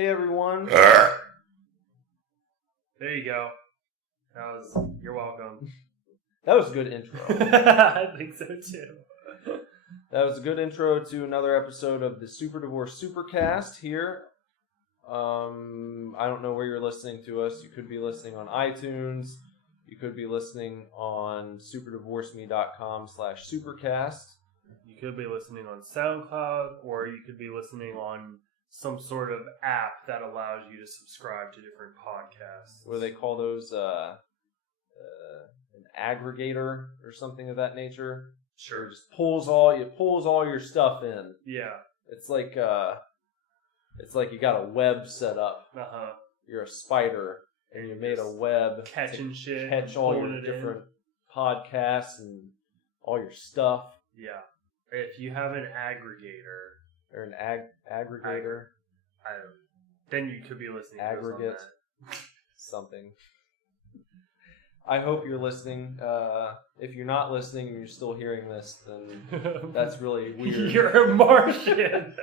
Hey everyone. There you go. You're welcome. That was a good intro. I think so too. That was a good intro to another episode of the SUPERDIVORCE SUPERCAST here. I don't know where you're listening to us. You could be listening on iTunes. You could be listening on superdivorceme.com/supercast. You could be listening on SoundCloud, or you could be listening on some sort of app that allows you to subscribe to different podcasts. What do they call those? An aggregator or something of that nature. Sure. It just pulls all your stuff in. Yeah. It's like you got a web set up. Uh-huh. You're a spider and you made a web catching shit, catch all your different podcasts and all your stuff. Yeah. If you have an aggregator or an aggregator, then you could be listening. Aggregate to something. I hope you're listening. If you're not listening and you're still hearing this, then that's really weird. You're a Martian.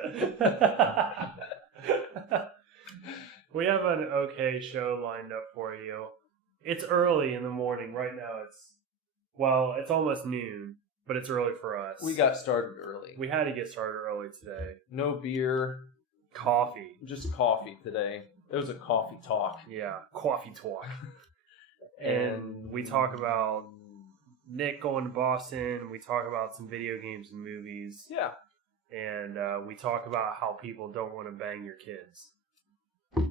We have an okay show lined up for you. It's early in the morning. Right now it's almost noon, but it's early for us. We got started early. We had to get started early today. No beer. Coffee. Just coffee today. It was a coffee talk. Yeah, coffee talk. And we talk about Nick going to Boston. We talk about some video games and movies. Yeah. And we talk about how people don't want to bang your kids. It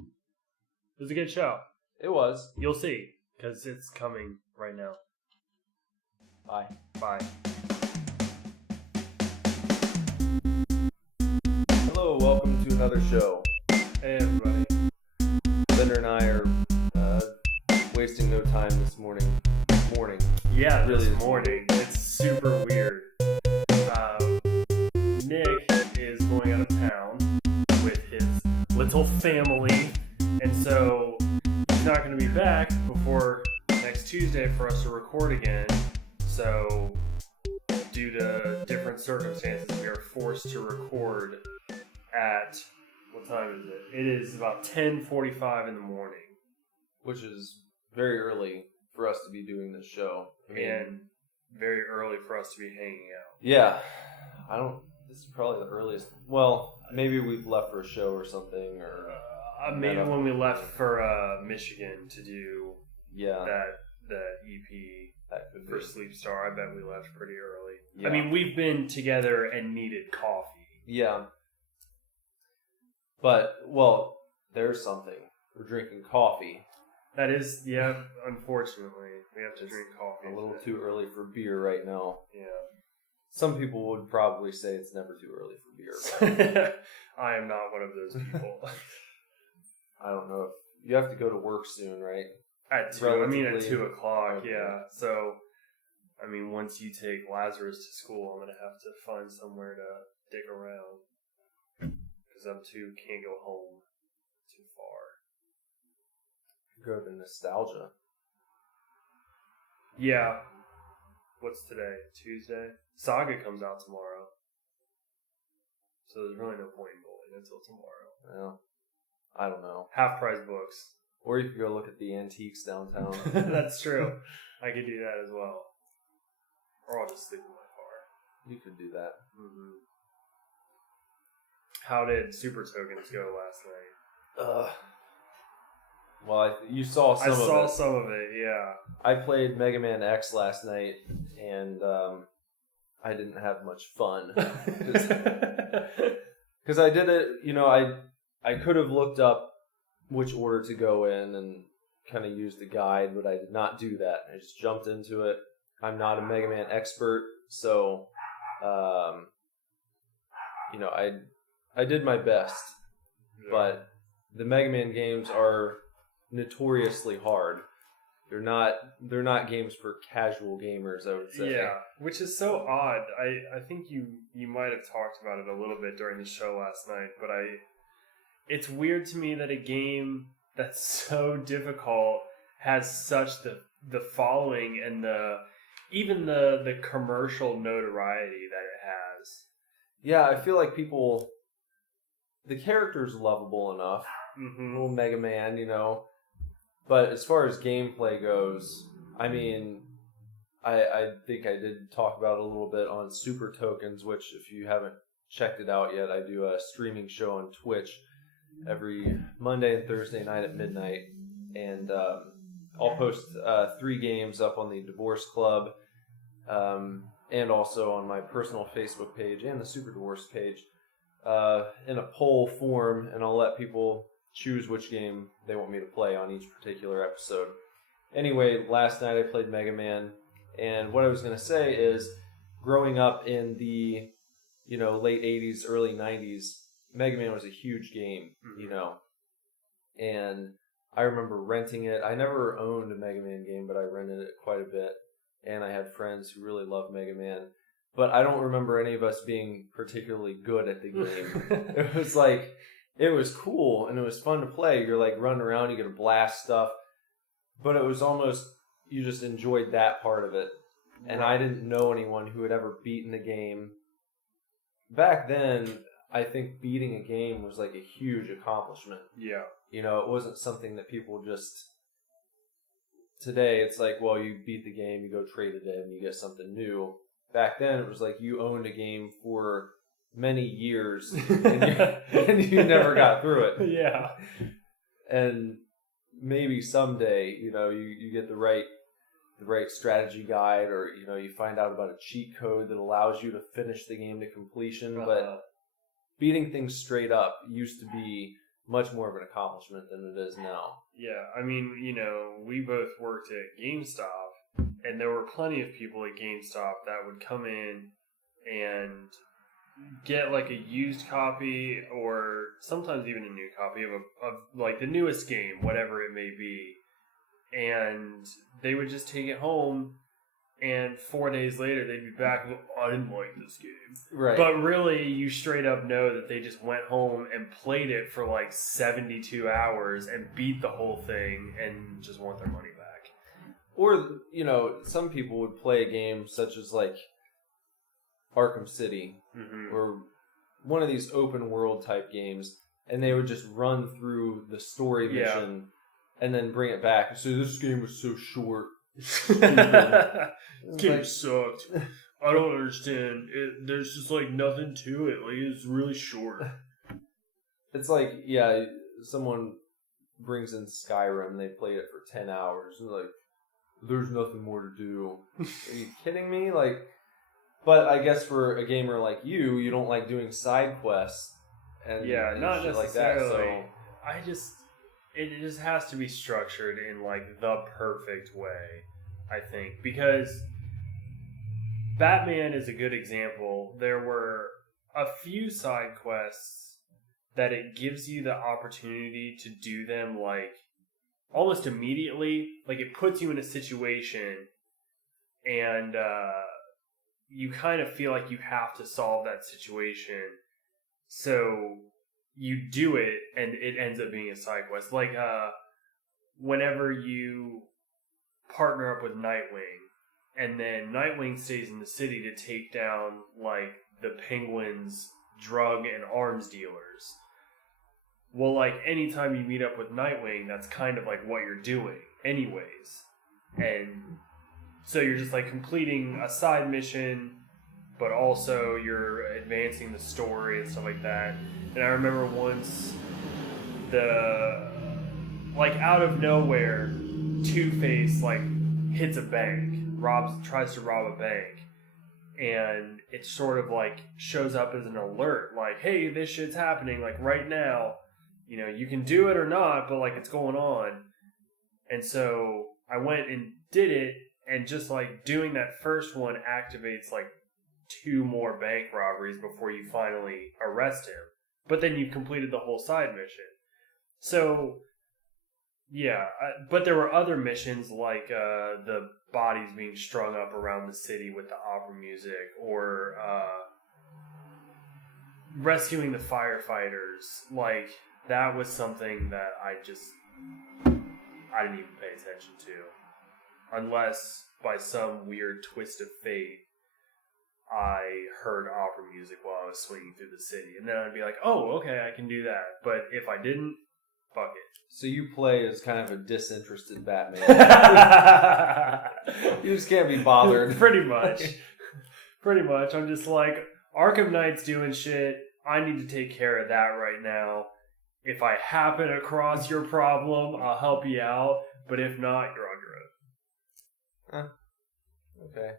was a good show. It was. You'll see, because it's coming right now. Bye. Bye. Hello, welcome to another show. Hey, everybody. Bender and I are wasting no time this morning. Yeah, really this morning. It's super weird. Nick is going out of town with his little family, and so he's not going to be back before next Tuesday for us to record again. So, due to different circumstances, we are forced to record at, what time is it? It is about 10:45 in the morning. Which is very early for us to be doing this show. And very early for us to be hanging out. Yeah. This is probably the earliest. Well, maybe we've left for a show or something. Or maybe when we left for Michigan to do the EP for Sleep Star, I bet we left pretty early. Yeah. I mean, we've been together and needed coffee. Yeah. But, well, there's something. We're drinking coffee. That is, yeah, unfortunately. We have to drink coffee. A little too early for beer right now. Yeah. Some people would probably say it's never too early for beer. I am not one of those people. I don't know. You have to go to work soon, right? At 2 o'clock, okay. Yeah. So, I mean, once you take Lazarus to school, I'm going to have to find somewhere to dig around. Because can't go home too far. Go to Nostalgia. Yeah. What's today? Tuesday? Saga comes out tomorrow. So there's really no point in going until tomorrow. Well, I don't know. Half price books. Or you could go look at the antiques downtown. That's true. I could do that as well. Or I'll just sleep in my car. You could do that. Mm-hmm. How did Super Tokens go last night? Well, you saw some of it. I saw some of it, yeah. I played Mega Man X last night, and I didn't have much fun. Because I did it, I could have looked up which order to go in and kind of used the guide, but I did not do that. I just jumped into it. I'm not a Mega Man expert, so, I did my best. Yeah. But the Mega Man games are notoriously hard. They're not games for casual gamers, I would say. Yeah, which is so odd. I think you might have talked about it a little bit during the show last night, but it's weird to me that a game that's so difficult has such the following and even the commercial notoriety that it has. Yeah, I feel like people the character's lovable enough. Mm-hmm. Little Mega Man, you know. But as far as gameplay goes, I mean, I think I did talk about it a little bit on Super Tokens, which if you haven't checked it out yet, I do a streaming show on Twitch every Monday and Thursday night at midnight. And I'll post 3 games up on the Divorce Club and also on my personal Facebook page and the Super Divorce page in a poll form, and I'll let people choose which game they want me to play on each particular episode. Anyway, last night I played Mega Man, and what I was going to say is, growing up in the, you know, late 80s, early 90s, Mega Man was a huge game, you know, and I remember renting it. I never owned a Mega Man game, but I rented it quite a bit, and I had friends who really loved Mega Man, but I don't remember any of us being particularly good at the game. It was like, it was cool, and it was fun to play. You're like running around, you get to blast stuff, but it was almost, you just enjoyed that part of it. And I didn't know anyone who had ever beaten a game. Back then, I think beating a game was like a huge accomplishment. Yeah. You know, it wasn't something that people just... Today, it's like, well, you beat the game, you go trade it in, you get something new. Back then, it was like you owned a game for many years, and you never got through it. Yeah. And maybe someday, you know, you get the right strategy guide, or, you know, you find out about a cheat code that allows you to finish the game to completion. But beating things straight up used to be much more of an accomplishment than it is now. Yeah, I mean, you know, we both worked at GameStop, and there were plenty of people at GameStop that would come in and get like a used copy, or sometimes even a new copy of like the newest game, whatever it may be, and they would just take it home, and 4 days later they'd be back and go, I didn't like this game. Right. But really, you straight up know that they just went home and played it for like 72 hours and beat the whole thing and just want their money back. Or, you know, some people would play a game such as like Arkham City, or one of these open world type games, and they would just run through the story mission and then bring it back and say, this game was so short. Game sucked. I don't understand. There's just like nothing to it. Like, it's really short. It's like, yeah, someone brings in Skyrim, they played it for 10 hours, and like, there's nothing more to do. Are you kidding me? Like, but I guess for a gamer like you don't like doing side quests and not shit necessarily. like that. So It just has to be structured in like the perfect way, I think, because Batman is a good example. There were a few side quests that it gives you the opportunity to do them like almost immediately. Like, it puts you in a situation and you kind of feel like you have to solve that situation. So you do it, and it ends up being a side quest. Like, whenever you partner up with Nightwing, and then Nightwing stays in the city to take down, like, the Penguin's drug and arms dealers. Well, like, anytime you meet up with Nightwing, that's kind of like what you're doing anyways. And so you're just like completing a side mission, but also you're advancing the story and stuff like that. And I remember once like out of nowhere, Two-Face like hits a bank, tries to rob a bank, and it sort of like shows up as an alert, like, hey, this shit's happening like right now. You know, you can do it or not, but like it's going on. And so I went and did it, and just like doing that first one activates like 2 more bank robberies before you finally arrest him. But then you've completed the whole side mission. So, yeah. But there were other missions like the bodies being strung up around the city with the opera music, or rescuing the firefighters. Like, that was something that I didn't even pay attention to. Unless, by some weird twist of fate, I heard opera music while I was swinging through the city. And then I'd be like, oh, okay, I can do that. But if I didn't, fuck it. So you play as kind of a disinterested Batman. You just can't be bothered. Pretty much. Pretty much. I'm just like, Arkham Knight's doing shit. I need to take care of that right now. If I happen across your problem, I'll help you out. But if not, you're on your own. Okay.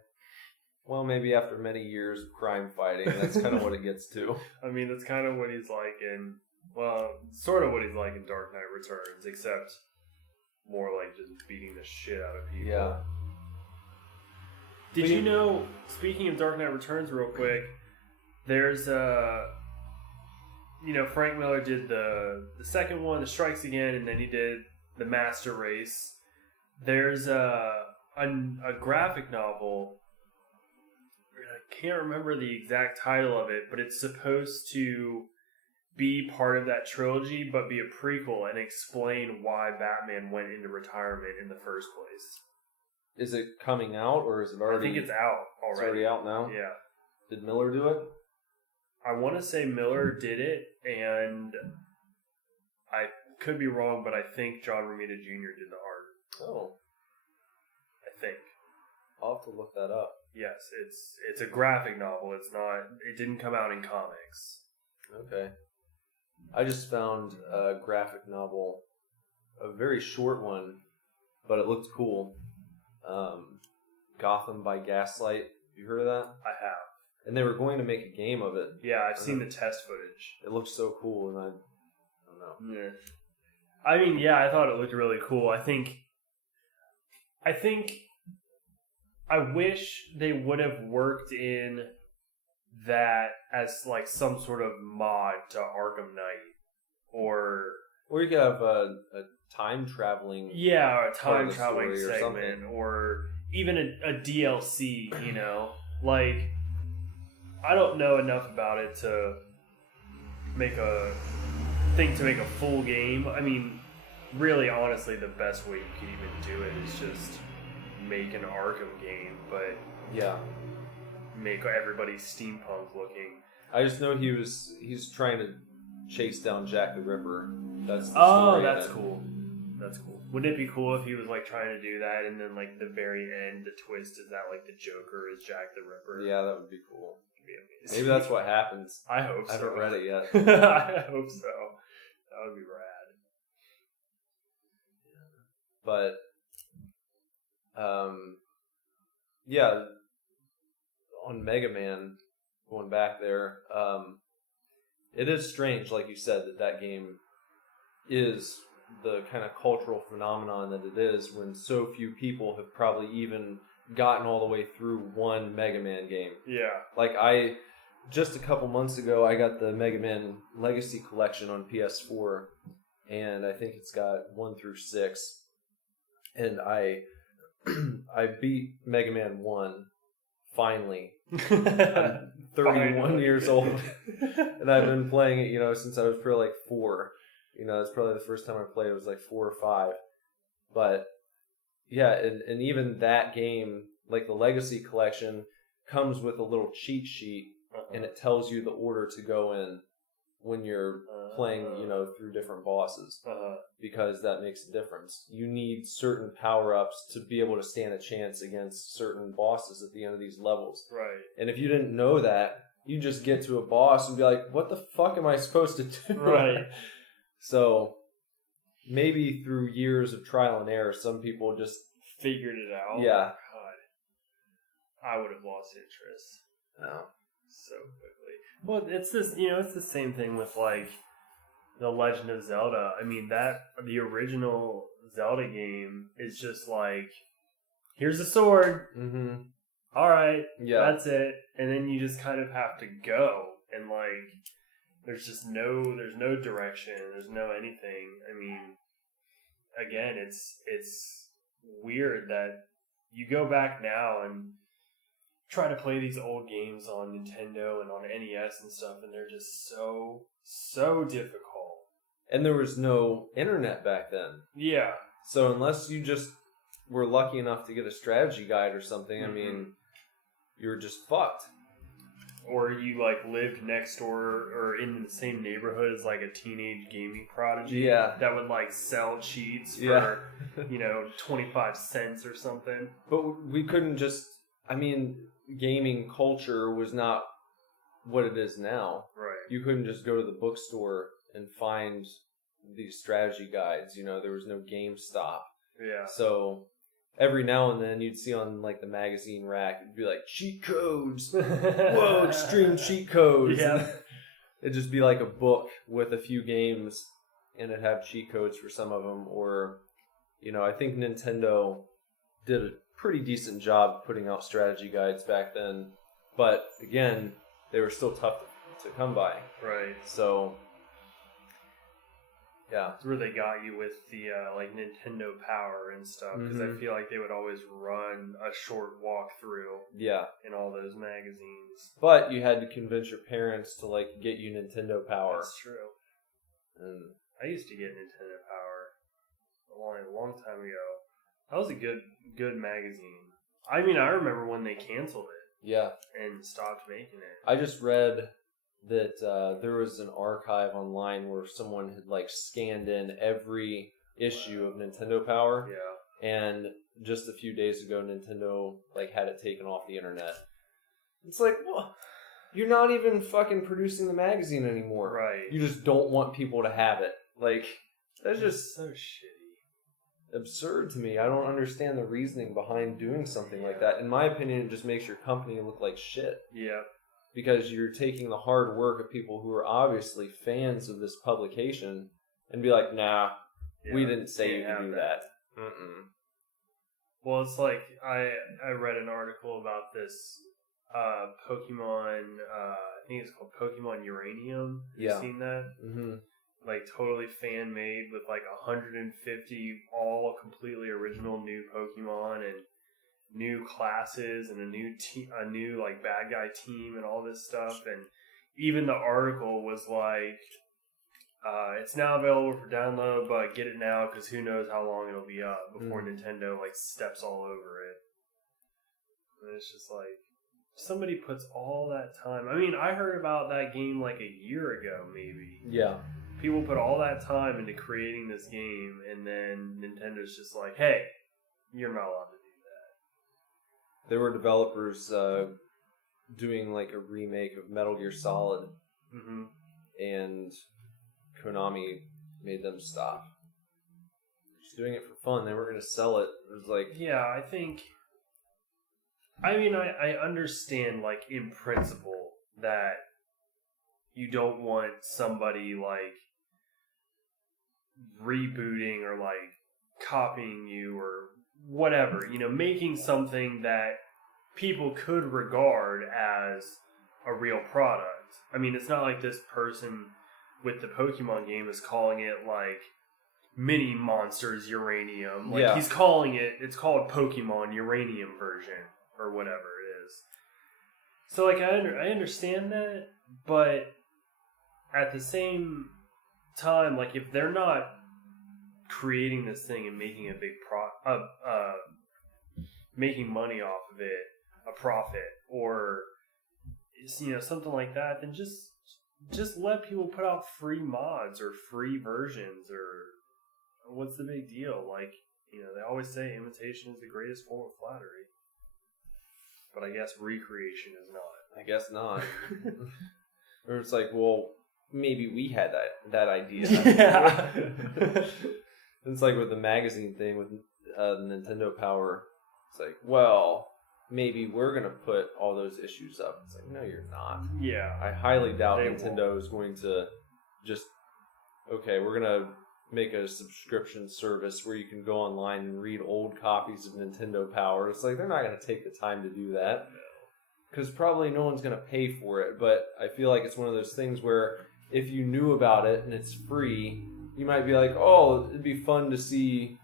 Well, maybe after many years of crime fighting, that's kind of what it gets to. I mean, that's kind of what he's like in, well, sort of what he's like in Dark Knight Returns, except more like just beating the shit out of people. Yeah. Did you know, speaking of Dark Knight Returns real quick, there's Frank Miller did the second one, The Strikes Again, and then he did The Master Race. There's a graphic novel. I can't remember the exact title of it, but it's supposed to be part of that trilogy, but be a prequel and explain why Batman went into retirement in the first place. Is it coming out, or is it already... I think it's out already. It's already out now? Yeah. Did Miller do it? I want to say Miller did it, and I could be wrong, but I think John Romita Jr. did the art. Oh. I think. I'll have to look that up. Yes, it's a graphic novel. It's not. It didn't come out in comics. Okay. I just found a graphic novel, a very short one, but it looked cool. Gotham by Gaslight. You heard of that? I have. And they were going to make a game of it. Yeah, I've seen the test footage. It looked so cool, and I don't know. Yeah. I mean, yeah, I thought it looked really cool. I think I wish they would have worked in that as like some sort of mod to Arkham Knight, or you could have a time traveling. Yeah, or a time traveling or segment, or even a DLC. You know, like I don't know enough about it to make a full game. I mean, really, honestly, the best way you could even do it is just make an Arkham game, but yeah, make everybody steampunk looking. I just know he's trying to chase down Jack the Ripper. That's the oh, story that's cool. That's cool. Wouldn't it be cool if he was like trying to do that, and then like the very end, the twist is that like the Joker is Jack the Ripper? Yeah, that would be cool. It'd be amazing. Maybe that's what happens. I hope so. I haven't read it yet. I hope so. That would be rad. But yeah, on Mega Man, going back there, it is strange, like you said, that game is the kind of cultural phenomenon that it is when so few people have probably even gotten all the way through one Mega Man game. Yeah. Like just a couple months ago, I got the Mega Man Legacy Collection on PS4, and I think it's got 1 through 6, and I beat Mega Man 1, finally. I'm 31 years old, and I've been playing it, since I was probably like 4. That's probably the first time I played it was like 4 or 5. But, yeah, and even that game, like the Legacy Collection, comes with a little cheat sheet, and it tells you the order to go in when you're playing, through different bosses, because that makes a difference. You need certain power-ups to be able to stand a chance against certain bosses at the end of these levels. Right. And if you didn't know that, you just get to a boss and be like, what the fuck am I supposed to do? Right. So, maybe through years of trial and error, some people just figured it out. Yeah. God. I would have lost interest. No. So quickly. Well, it's this, it's the same thing with like The Legend of Zelda. I mean, the original Zelda game is just like, here's a sword. Mm-hmm. All right. Yeah. That's it. And then you just kind of have to go. And like, there's no direction. There's no anything. I mean, again, it's weird that you go back now and try to play these old games on Nintendo and on NES and stuff, and they're just so difficult. And there was no internet back then. Yeah. So unless you just were lucky enough to get a strategy guide or something, I mean, you're just fucked. or you like lived next door or in the same neighborhood as like a teenage gaming prodigy. Yeah. That would like sell cheats for 25 cents or something. But we couldn't just. I mean, gaming culture was not what it is now. Right. You couldn't just go to the bookstore and find these strategy guides. There was no GameStop. Yeah. So every now and then you'd see on like the magazine rack, it'd be like cheat codes. Whoa, extreme cheat codes. Yeah. It'd just be like a book with a few games, and it'd have cheat codes for some of them. Or, I think Nintendo did a pretty decent job putting out strategy guides back then. But again, they were still tough to come by. Right. So, yeah. It's where they got you with the like Nintendo Power and stuff, because I feel like they would always run a short walkthrough. Yeah. In all those magazines. But you had to convince your parents to like get you Nintendo Power. That's true. And I used to get Nintendo Power a long time ago. That was a good magazine. I mean, I remember when they canceled it. Yeah. And stopped making it. I just read that there was an archive online where someone had like scanned in every issue of Nintendo Power. Yeah. And just a few days ago, Nintendo like had it taken off the internet. It's like, well, you're not even fucking producing the magazine anymore. Right. You just don't want people to have it. Like, that's just so shitty. Absurd to me. I don't understand the reasoning behind doing something like that. In my opinion, it just makes your company look like shit. Yeah. Because you're taking the hard work of people who are obviously fans of this publication and be like, nah, we didn't say you can do that. Mm-mm. Well, it's like, I read an article about this Pokemon, I think it's called Pokemon Uranium. Have you seen that? Mm-hmm. Like totally fan made with like 150 all completely original new Pokemon and new classes and a new like bad guy team and all this stuff. And even the article was like, it's now available for download, but get it now because who knows how long it'll be up before Nintendo like steps all over it. And it's just like, somebody puts all that time. I mean, I heard about that game like a year ago, maybe. Yeah. People put all that time into creating this game, and then Nintendo's just like, hey, you're not allowed to do that. There were developers doing like a remake of Metal Gear Solid, and Konami made them stop. Just doing it for fun. They weren't going to sell it. It was like... Yeah, I understand, like, in principle, that you don't want somebody, like, rebooting or, like, copying you or whatever. Making something that people could regard as a real product. I mean, it's not like this person with the Pokemon game is calling it, like, Mini Monsters Uranium. Like, he's calling it, it's called Pokemon Uranium version. Or whatever it is. So, like, I understand that, but at the same time, like, if they're not creating this thing and making a big making money off of it, a profit, or something like that, then just let people put out free mods or free versions, or what's the big deal? Like, they always say imitation is the greatest form of flattery. But I guess recreation is not. I guess not. Or it's like, well, maybe we had that idea. Yeah. It's like with the magazine thing with Nintendo Power. It's like, well, maybe we're going to put all those issues up. It's like, no, you're not. Yeah. I highly doubt Nintendo is going to just, okay, we're going to make a subscription service where you can go online and read old copies of Nintendo Power. It's like, they're not going to take the time to do that. Because probably no one's going to pay for it. But I feel like it's one of those things where if you knew about it and it's free, you might be like, oh, it'd be fun to see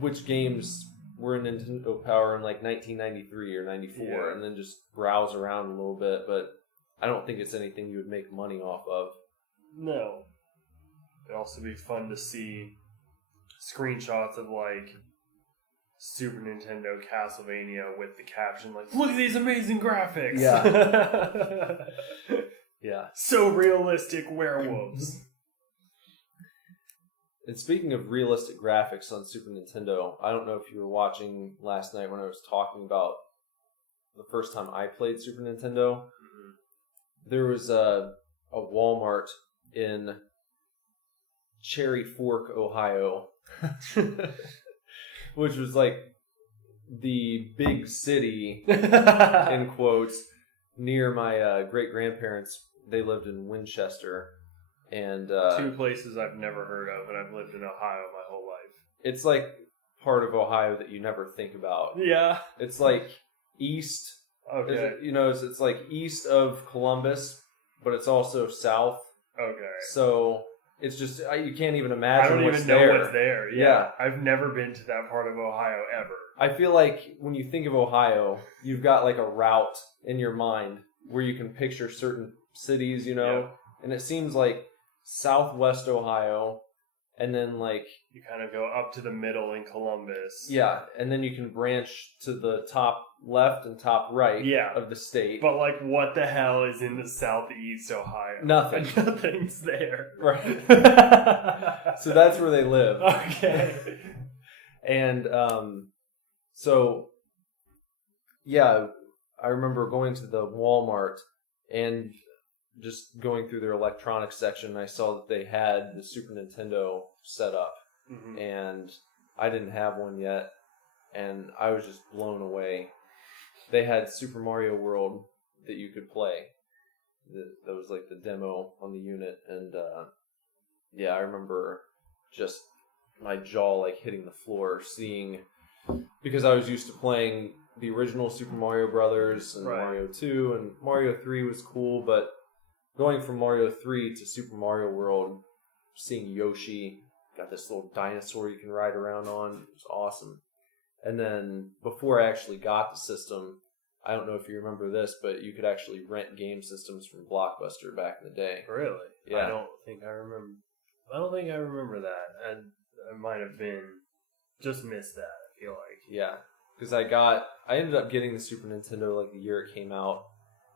which games were in Nintendo Power in like 1993 or 94 and then just browse around a little bit. But I don't think it's anything you would make money off of. No. It'd also be fun to see screenshots of, like, Super Nintendo Castlevania with the caption like, "Look at these amazing graphics." Yeah. Yeah. So realistic werewolves. And speaking of realistic graphics on Super Nintendo, I don't know if you were watching last night when I was talking about the first time I played Super Nintendo. Mm-hmm. There was a Walmart in Cherry Fork, Ohio, which was like the big city, in quotes, near my great-grandparents. They lived in Winchester. And two places I've never heard of, and I've lived in Ohio my whole life. It's like part of Ohio that you never think about. Yeah. It's like east. Okay. It's like east of Columbus, but it's also south. Okay. So it's just you can't even imagine. I don't even know what's there. Yeah. I've never been to that part of Ohio ever. I feel like when you think of Ohio, you've got like a route in your mind where you can picture certain cities, Yep. and it seems like Southwest Ohio, and then like you kind of go up to the middle in Columbus. Yeah, and then you can branch to the top left and top right of the state. But like, what the hell is in the Southeast Ohio? Nothing. Nothing's there. Right. So that's where they live. Okay. And so yeah, I remember going to the Walmart and just going through their electronics section, and I saw that they had the Super Nintendo set up, and I didn't have one yet, and I was just blown away. They had Super Mario World that you could play. That was like the demo on the unit, and yeah, I remember just my jaw like hitting the floor, seeing, because I was used to playing the original Super Mario Brothers and Mario 2, and Mario 3 was cool, but going from Mario 3 to Super Mario World, seeing Yoshi, got this little dinosaur you can ride around on, it was awesome. And then, before I actually got the system, I don't know if you remember this, but you could actually rent game systems from Blockbuster back in the day. Really? Yeah. I don't think I remember that. And I might have just missed that, I feel like. Yeah. Because I ended up getting the Super Nintendo like the year it came out.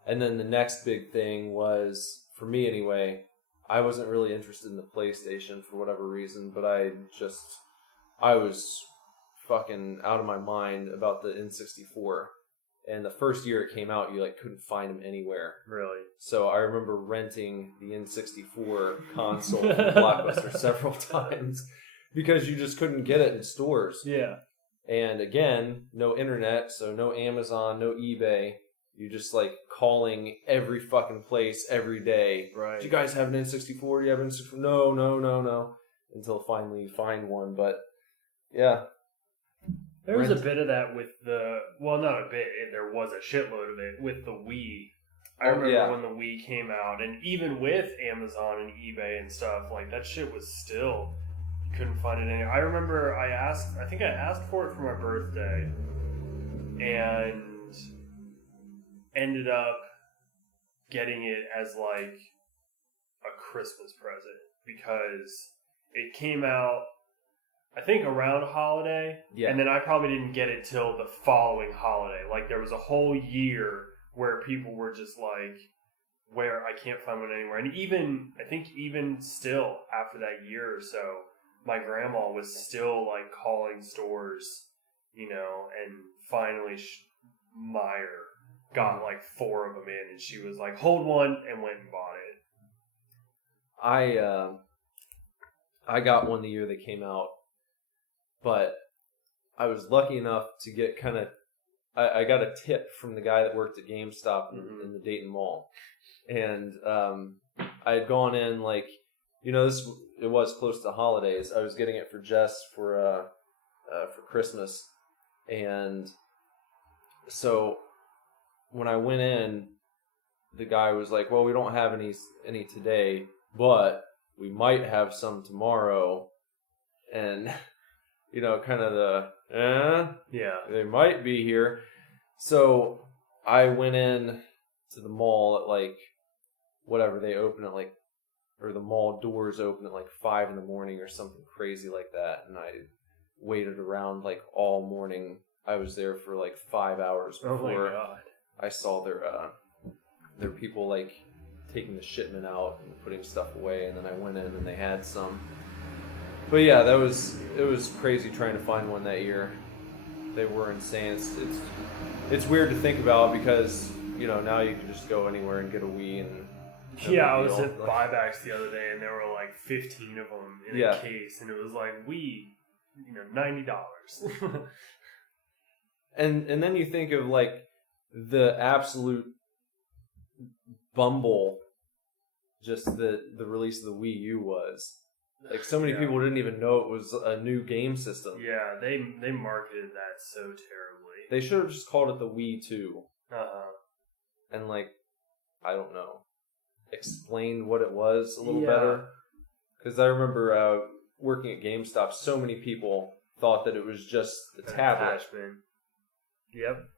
And then the next big thing was, for me anyway, I wasn't really interested in the PlayStation for whatever reason, but I was fucking out of my mind about the N64. And the first year it came out, you like couldn't find them anywhere. Really? So I remember renting the N64 console from Blockbuster several times because you just couldn't get it in stores. Yeah. And again, no internet, so no Amazon, no eBay. You just like calling every fucking place every day. Right. Do you guys have an N64? Do you have an N64? No. Until finally you find one. But yeah. There was a bit of that with not a bit, there was a shitload of it with the Wii. I remember when the Wii came out, and even with Amazon and eBay and stuff, like that shit was still, you couldn't find it anywhere. I remember I think I asked for it for my birthday, and ended up getting it as like a Christmas present because it came out, I think, around holiday, and then I probably didn't get it till the following holiday. Like, there was a whole year where people were just like, where I can't find one anywhere. And I think even still, after that year or so, my grandma was still, like, calling stores, and finally Meyer got, like, 4 of them in, and she was like, hold one, and went and bought it. I got one the year they came out. But I was lucky enough to get I got a tip from the guy that worked at GameStop in the Dayton Mall. And I had gone in it was close to the holidays. I was getting it for Jess for Christmas. And so when I went in, the guy was like, well, we don't have any today, but we might have some tomorrow. And kind of they might be here. So I went in to the mall at whatever, they open at or the mall doors open at 5 in the morning or something crazy like that. And I waited around like all morning. I was there for like 5 hours before Oh my God. I saw their people like taking the shipment out and putting stuff away, and then I went in and they had some. But yeah, it was crazy trying to find one that year. They were insane. It's weird to think about because, you know, now you can just go anywhere and get a Wii and yeah, I was at buybacks the other day and there were like 15 of them in Yeah. a case, and it was like Wii, you know, $90. And then you think of like the absolute bumble just the release of the Wii U was. Like so many Yeah. people didn't even know it was a new game system. Yeah, they marketed that so terribly. They should have just called it the Wii 2 Uh-huh. and like, I don't know, explained what it was a little Yeah. better. Because I remember working at GameStop, so many people thought that it was just the An tablet. attachment. Yep.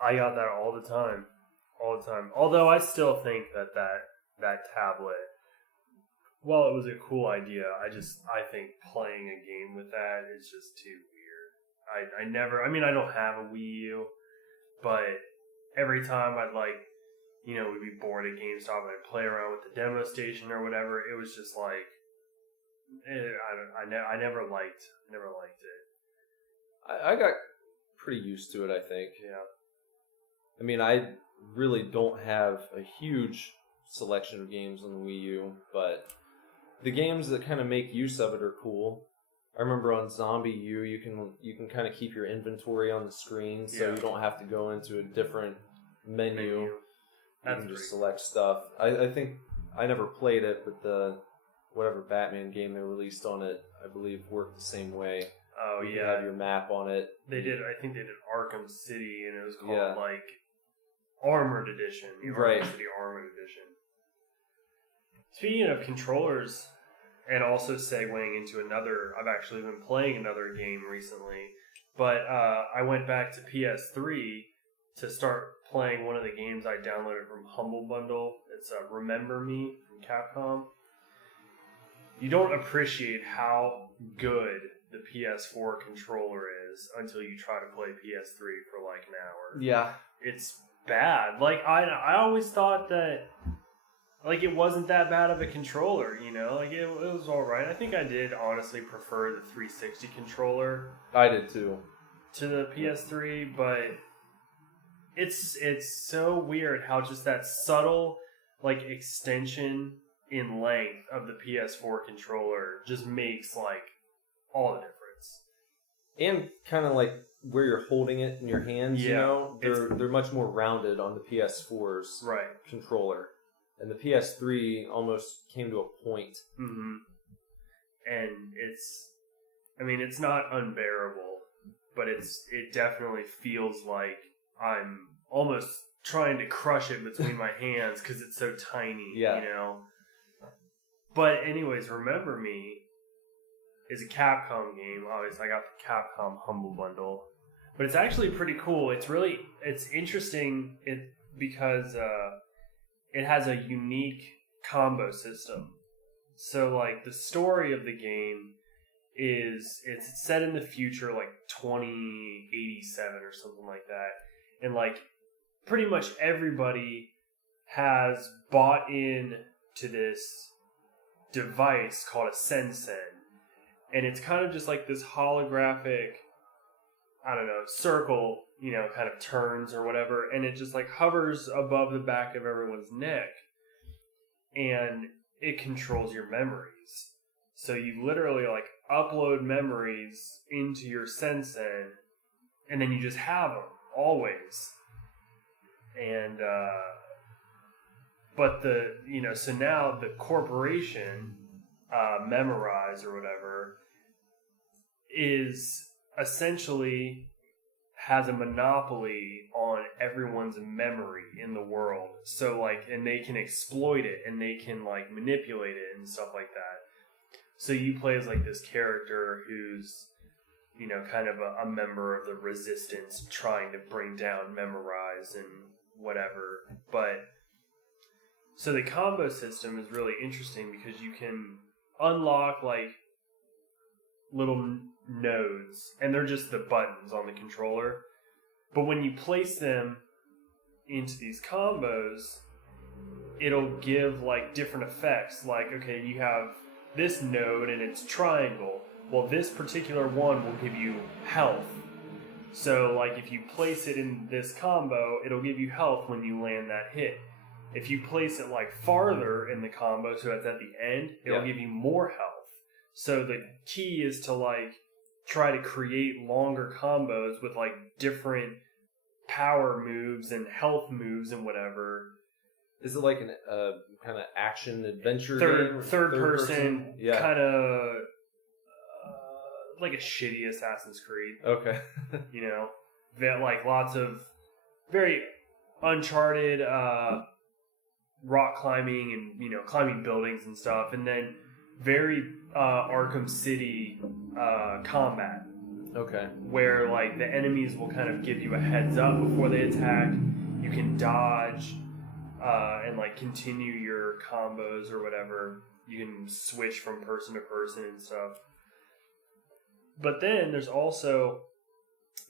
I got that all the time. All the time. Although I still think that tablet, while it was a cool idea, I think playing a game with that is just too weird. I don't have a Wii U, but every time I'd like, you know, we'd be bored at GameStop and I'd play around with the demo station or whatever, it was just like, I never liked it. I got pretty used to it, I think. Yeah. I mean, I really don't have a huge selection of games on the Wii U, but the games that kind of make use of it are cool. I remember on Zombie U, you can kind of keep your inventory on the screen, so you don't have to go into a different menu. You can just select stuff. I think I never played it, but the whatever Batman game they released on it, I believe, worked the same way. Oh, you yeah. can have your map on it. I think they did Arkham City, and it was called like Armored Edition. The Arkham City Armored Edition. Speaking of controllers, and also segueing into another, I've actually been playing another game recently, but I went back to PS3 to start playing one of the games I downloaded from Humble Bundle. It's Remember Me from Capcom. You don't appreciate how good the PS4 controller is until you try to play PS3 for like an hour. Yeah. It's bad. Like, I always thought that, like, it wasn't that bad of a controller, you know? Like, it was alright. I think I did honestly prefer the 360 controller. I did too. To the PS3, but it's so weird how just that subtle, like, extension in length of the PS4 controller just makes, like, all the difference. And kind of like where you're holding it in your hands, you know? They're much more rounded on the PS4's controller. And the PS3 almost came to a point. Mm-hmm. And it's not unbearable, but it definitely feels like I'm almost trying to crush it between my hands because it's so tiny, you know? But anyways, Remember Me is a Capcom game. Obviously, I got the Capcom Humble Bundle. But it's actually pretty cool. It's interesting because it has a unique combo system. So, like, the story of the game is it's set in the future, like 2087 or something like that. And, like, pretty much everybody has bought in to this device called a Sensen. And it's kind of just like this holographic, I don't know, circle, you know, kind of turns or whatever. And it just like hovers above the back of everyone's neck. And it controls your memories. So you literally like upload memories into your Sensen. And then you just have them always. And, but so now the corporation, Memorize or whatever, is essentially has a monopoly on everyone's memory in the world. So like, and they can exploit it and they can like manipulate it and stuff like that. So you play as like this character who's, you know, kind of a member of the resistance trying to bring down Memorize and whatever. But so the combo system is really interesting because you can unlock like little nodes, and they're just the buttons on the controller. But when you place them into these combos, it'll give like different effects. Like, okay, you have this node and it's triangle. Well, this particular one will give you health. So, like, if you place it in this combo, it'll give you health when you land that hit. If you place it, like, farther in the combo, so it's at the end, it'll give you more health. So the key is to, like, try to create longer combos with, like, different power moves and health moves and whatever. Is it like an kind of action adventure game? Third person kind of... like a shitty Assassin's Creed. Okay. You know, like lots of very Uncharted rock climbing and, you know, climbing buildings and stuff, and then very Arkham City combat. Okay. Where like the enemies will kind of give you a heads up before they attack. You can dodge and like continue your combos or whatever. You can switch from person to person and stuff. But then there's also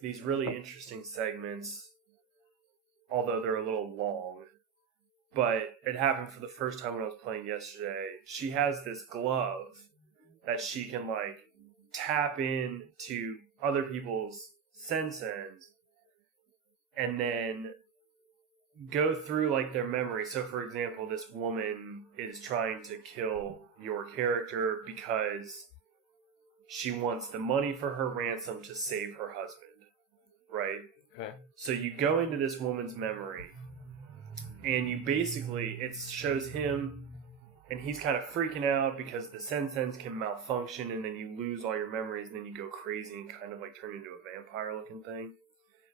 these really interesting segments, although they're a little long. But it happened for the first time when I was playing yesterday. She has this glove that she can, like, tap into other people's senses and then go through, like, their memory. So, for example, this woman is trying to kill your character because she wants the money for her ransom to save her husband, right? Okay. So you go into this woman's memory, and you basically, it shows him, and he's kind of freaking out because the sense can malfunction, and then you lose all your memories, and then you go crazy and kind of like turn into a vampire-looking thing.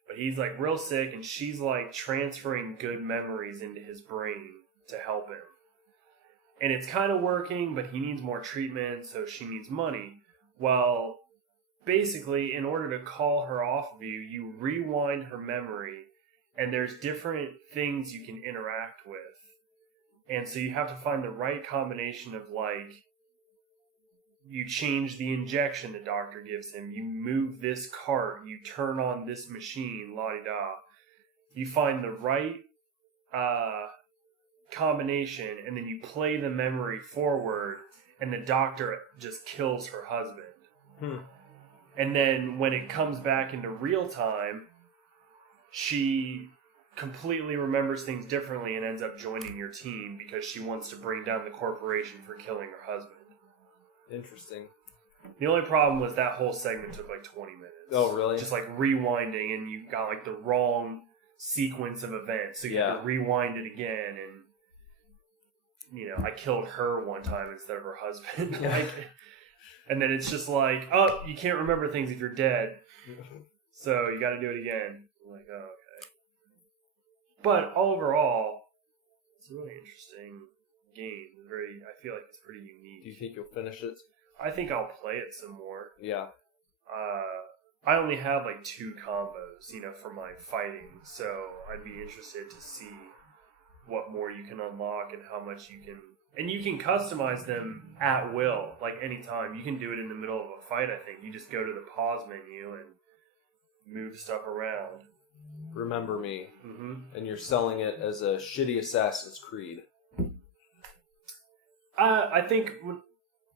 But he's like real sick, and she's like transferring good memories into his brain to help him. And it's kind of working, but he needs more treatment, so she needs money. Well, basically, in order to call her off of you, you rewind her memory, and there's different things you can interact with. And so you have to find the right combination of, like, you change the injection the doctor gives him, you move this cart, you turn on this machine, la-di-da. You find the right combination, and then you play the memory forward, and the doctor just kills her husband. And then when it comes back into real time, she completely remembers things differently and ends up joining your team because she wants to bring down the corporation for killing her husband. Interesting. The only problem was that whole segment took like 20 minutes. Oh, really? Just like rewinding, and you got like the wrong sequence of events. So you had to rewind it again, and you know, I killed her one time instead of her husband. Like, and then it's just like, oh, you can't remember things if you're dead. So you got to do it again. I'm like, oh, okay. But overall, it's a really interesting game. It's I feel like it's pretty unique. Do you think you'll finish it? I think I'll play it some more. Yeah. I only have like 2 combos, you know, for my fighting. So I'd be interested to see what more you can unlock and how much you can. And you can customize them at will, like anytime. You can do it in the middle of a fight, I think. You just go to the pause menu and move stuff around. Remember Me. Mm-hmm. And you're selling it as a shitty Assassin's Creed. I think,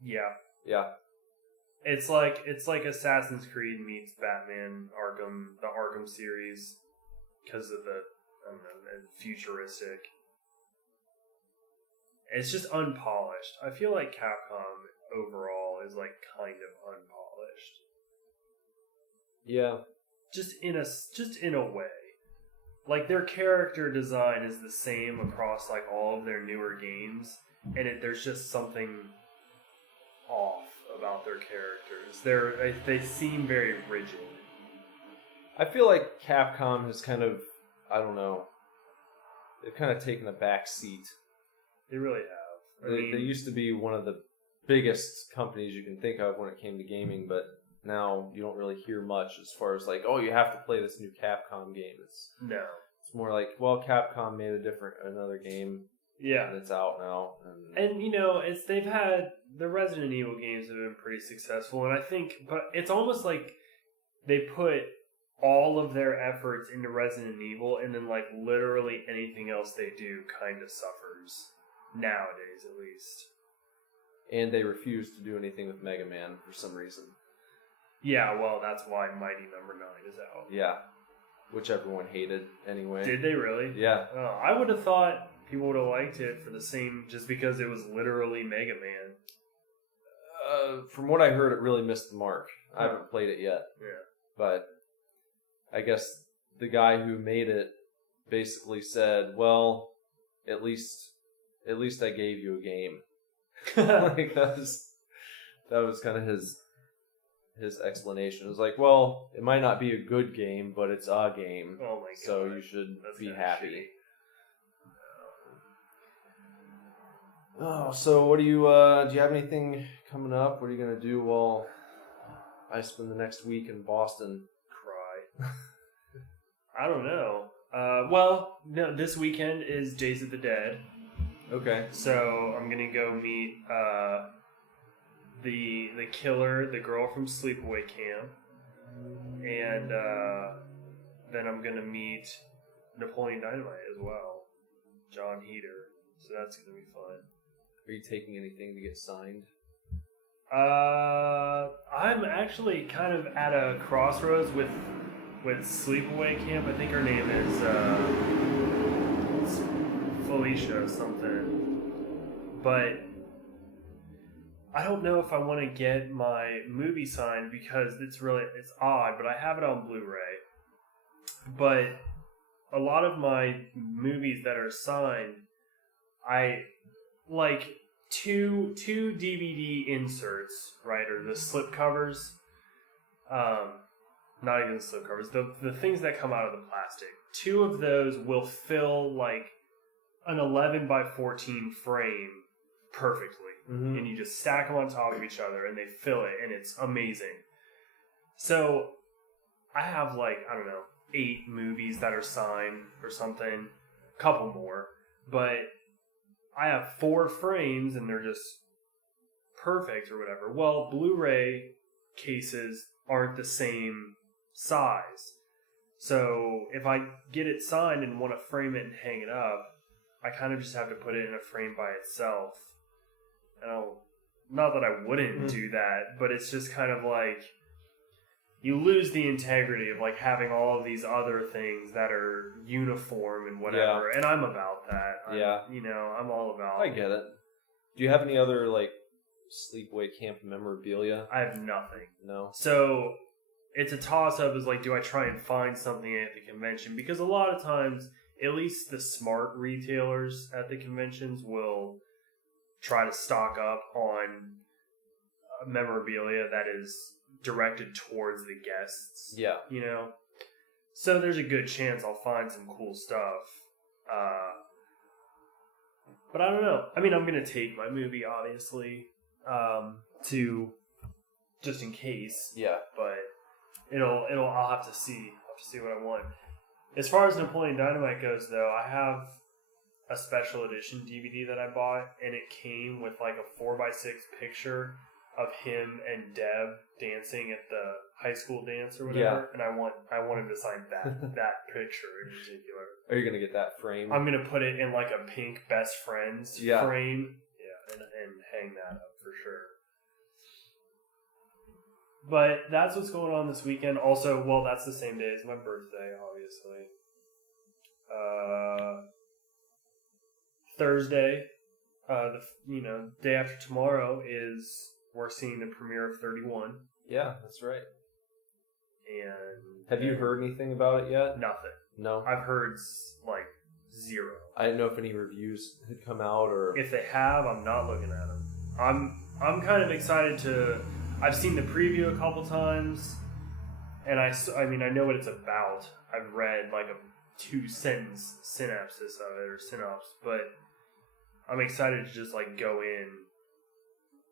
yeah. Yeah. It's like Assassin's Creed meets Batman Arkham, the Arkham series, because of the, I don't know, futuristic. It's just unpolished. I feel like Capcom overall is like kind of unpolished. Yeah. Just in a way. Like their character design is the same across like all of their newer games, and there's just something off about their characters. They seem very rigid. I feel like Capcom has kind of, I don't know, they've kind of taken a back seat. They really have. They used to be one of the biggest companies you can think of when it came to gaming, but now you don't really hear much as far as like, oh, you have to play this new Capcom game. It's more like, well, Capcom made another game. Yeah. And it's out now. And they've had the Resident Evil games have been pretty successful, and I think, but it's almost like they put all of their efforts into Resident Evil, and then like literally anything else they do kind of suffers nowadays, at least. And they refuse to do anything with Mega Man for some reason. Yeah, well, that's why Mighty Number 9 is out. Yeah, which everyone hated anyway. Did they really? Yeah. Oh, I would have thought people would have liked it for the same, just because it was literally Mega Man. From what I heard, it really missed the mark. I haven't played it yet. Yeah. But I guess the guy who made it basically said, well, at least I gave you a game. Like that was kind of his explanation. It was like, well, it might not be a good game, but it's a game. Oh my god. So you should be happy. Shitty. Oh, so what do you have anything coming up? What are you gonna do while I spend the next week in Boston? Cry. I don't know. Well, no, this weekend is Days of the Dead. Okay. So I'm gonna go meet the killer, the girl from Sleepaway Camp, and then I'm gonna meet Napoleon Dynamite as well, John Heater. So that's gonna be fun. Are you taking anything to get signed? I'm actually kind of at a crossroads with Sleepaway Camp. I think her name is Felicia something. But I don't know if I want to get my movie signed because it's odd, but I have it on Blu-ray. But a lot of my movies that are signed, I like two DVD inserts, right, or the slip covers. Not even the slip covers. The things that come out of the plastic. Two of those will fill like an 11 by 14 frame perfectly, and you just stack them on top of each other, and they fill it, and it's amazing. So I have like, I don't know, 8 movies that are signed or something, a couple more, but I have 4 frames and they're just perfect or whatever. Well, Blu-ray cases aren't the same size. So if I get it signed and want to frame it and hang it up, I kind of just have to put it in a frame by itself. And not that I wouldn't do that, but it's just kind of like you lose the integrity of like having all of these other things that are uniform and whatever. Yeah. And I'm about that. I'm all about. I get it. Do you have any other like Sleepaway Camp memorabilia? I have nothing. No. So it's a toss up. Is like, do I try and find something at the convention? Because a lot of times, at least the smart retailers at the conventions will try to stock up on memorabilia that is directed towards the guests. Yeah. So there's a good chance I'll find some cool stuff. But I don't know. I mean, I'm going to take my movie, obviously, to just in case. Yeah. But I'll have to see. I'll have to see what I want. As far as Napoleon Dynamite goes, though, I have a special edition DVD that I bought, and it came with like a 4x6 picture of him and Deb dancing at the high school dance or whatever. Yeah. And I want him to sign that picture in particular. Are you gonna get that framed? I'm gonna put it in like a pink best friends frame. Yeah, and hang that up for sure. But that's what's going on this weekend. Also, well, that's the same day as my birthday, obviously. Thursday, day after tomorrow we're seeing the premiere of 31. Yeah, that's right. And have you heard anything about it yet? Nothing. No? I've heard like 0. I didn't know if any reviews had come out or... If they have, I'm not looking at them. I'm kind of excited to... I've seen the preview a couple times, and I know what it's about. I've read like a 2-sentence synopsis of it, or synopsis, but I'm excited to just like go in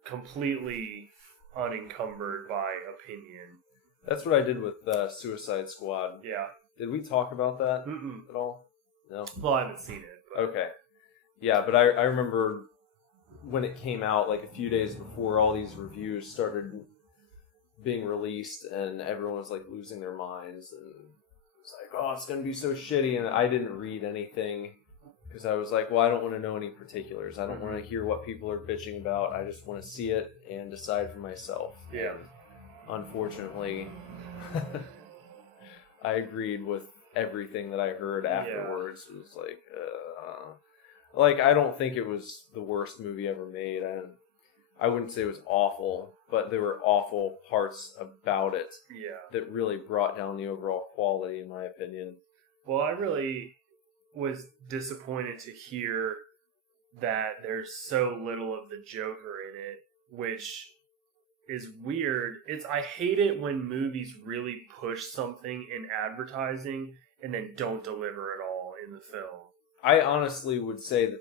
completely unencumbered by opinion. That's what I did with Suicide Squad. Yeah. Did we talk about that at all? No. Well, I haven't seen it. But. Okay. Yeah, but I remember when it came out, like a few days before all these reviews started being released, and everyone was like losing their minds, and it was like, oh, it's gonna be so shitty, and I didn't read anything because I was like, well, I don't want to know any particulars. I don't want to hear what people are bitching about. I just want to see it and decide for myself. Yeah. And unfortunately, I agreed with everything that I heard afterwards. It was like, I don't think it was the worst movie ever made. I wouldn't say it was awful, but there were awful parts about it that really brought down the overall quality, in my opinion. Well, I really was disappointed to hear that there's so little of the Joker in it, which is weird. I hate it when movies really push something in advertising and then don't deliver it all in the film. I honestly would say that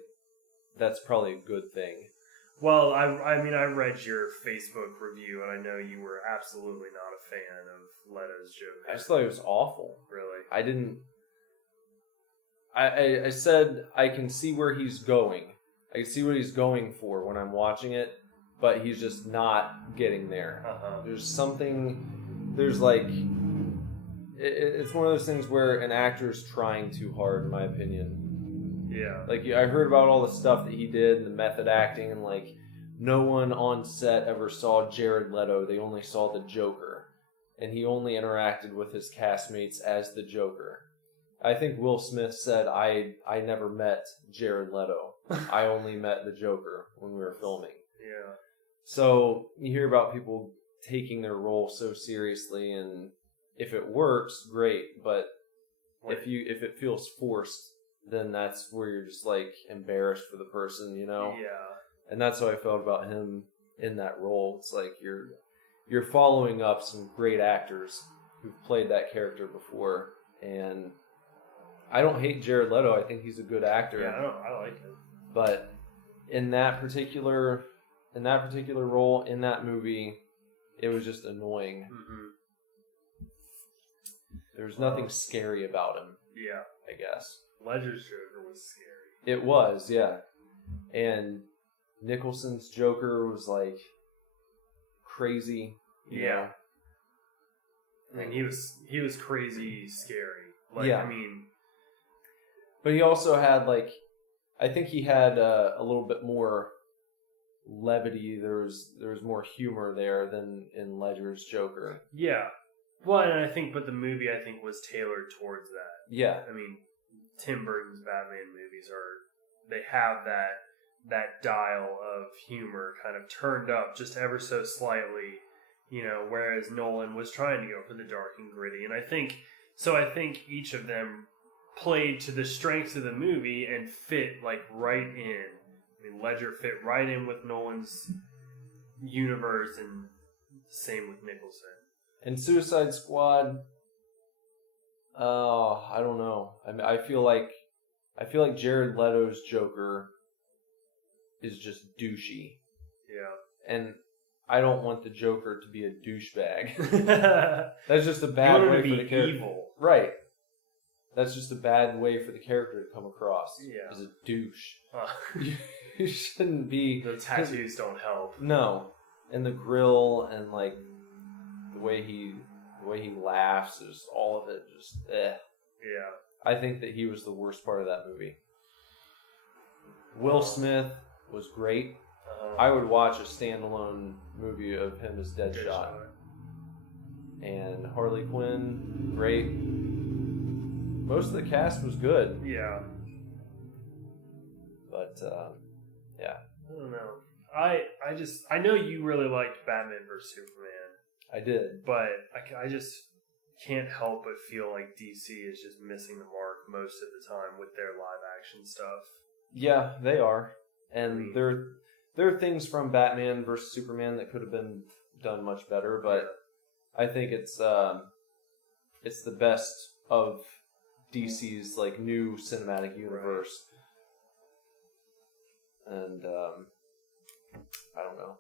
that's probably a good thing. Well, I mean, I read your Facebook review, and I know you were absolutely not a fan of Leto's Joker. I just thought it was awful. Really? I didn't... I said I can see where he's going. I can see what he's going for when I'm watching it, but he's just not getting there. There's something... There's like... It's one of those things where an actor's trying too hard, in my opinion. Yeah. Like, I heard about all the stuff that he did and the method acting, and like, no one on set ever saw Jared Leto. They only saw the Joker. And he only interacted with his castmates as the Joker. I think Will Smith said, I never met Jared Leto. I only met the Joker when we were filming. Yeah. So, you hear about people taking their role so seriously, and if it works, great. But if it feels forced, then that's where you're just like embarrassed for the person, you know? Yeah. And that's how I felt about him in that role. It's like you're following up some great actors who've played that character before, and I don't hate Jared Leto. I think he's a good actor. Yeah, I like him. But in that particular role in that movie, it was just annoying. Mm-hmm. There was nothing scary about him. Yeah, I guess. Ledger's Joker was scary. It was, yeah. And Nicholson's Joker was like crazy. You know? And he was crazy scary. Like, yeah. I mean, but he also had like, I think he had a little bit more levity. There was more humor there than in Ledger's Joker. Yeah. Well, and but the movie I think was tailored towards that. Yeah. I mean, Tim Burton's Batman movies they have that dial of humor kind of turned up just ever so slightly, you know, whereas Nolan was trying to go for the dark and gritty. And I think each of them played to the strengths of the movie and fit like right in. I mean, Ledger fit right in with Nolan's universe, and same with Nicholson. And Suicide Squad, I don't know. I mean, I feel like Jared Leto's Joker is just douchey. Yeah. And I don't want the Joker to be a douchebag. That's just a bad way for the character. Evil. Right. That's just a bad way for the character to come across. Yeah. As a douche. You shouldn't be. The tattoos don't help. No. And the grill and like the way he laughs, is all of it just eh. Yeah. I think that he was the worst part of that movie. Will Smith was great. I would watch a standalone movie of him as Deadshot. And Harley Quinn, great. Most of the cast was good. Yeah. But, yeah. I don't know. I know you really liked Batman vs. Superman. I did. But I just can't help but feel like DC is just missing the mark most of the time with their live action stuff. Yeah, they are. And there are things from Batman vs. Superman that could have been done much better, but I think it's the best of DC's like new cinematic universe. Right. And I don't know.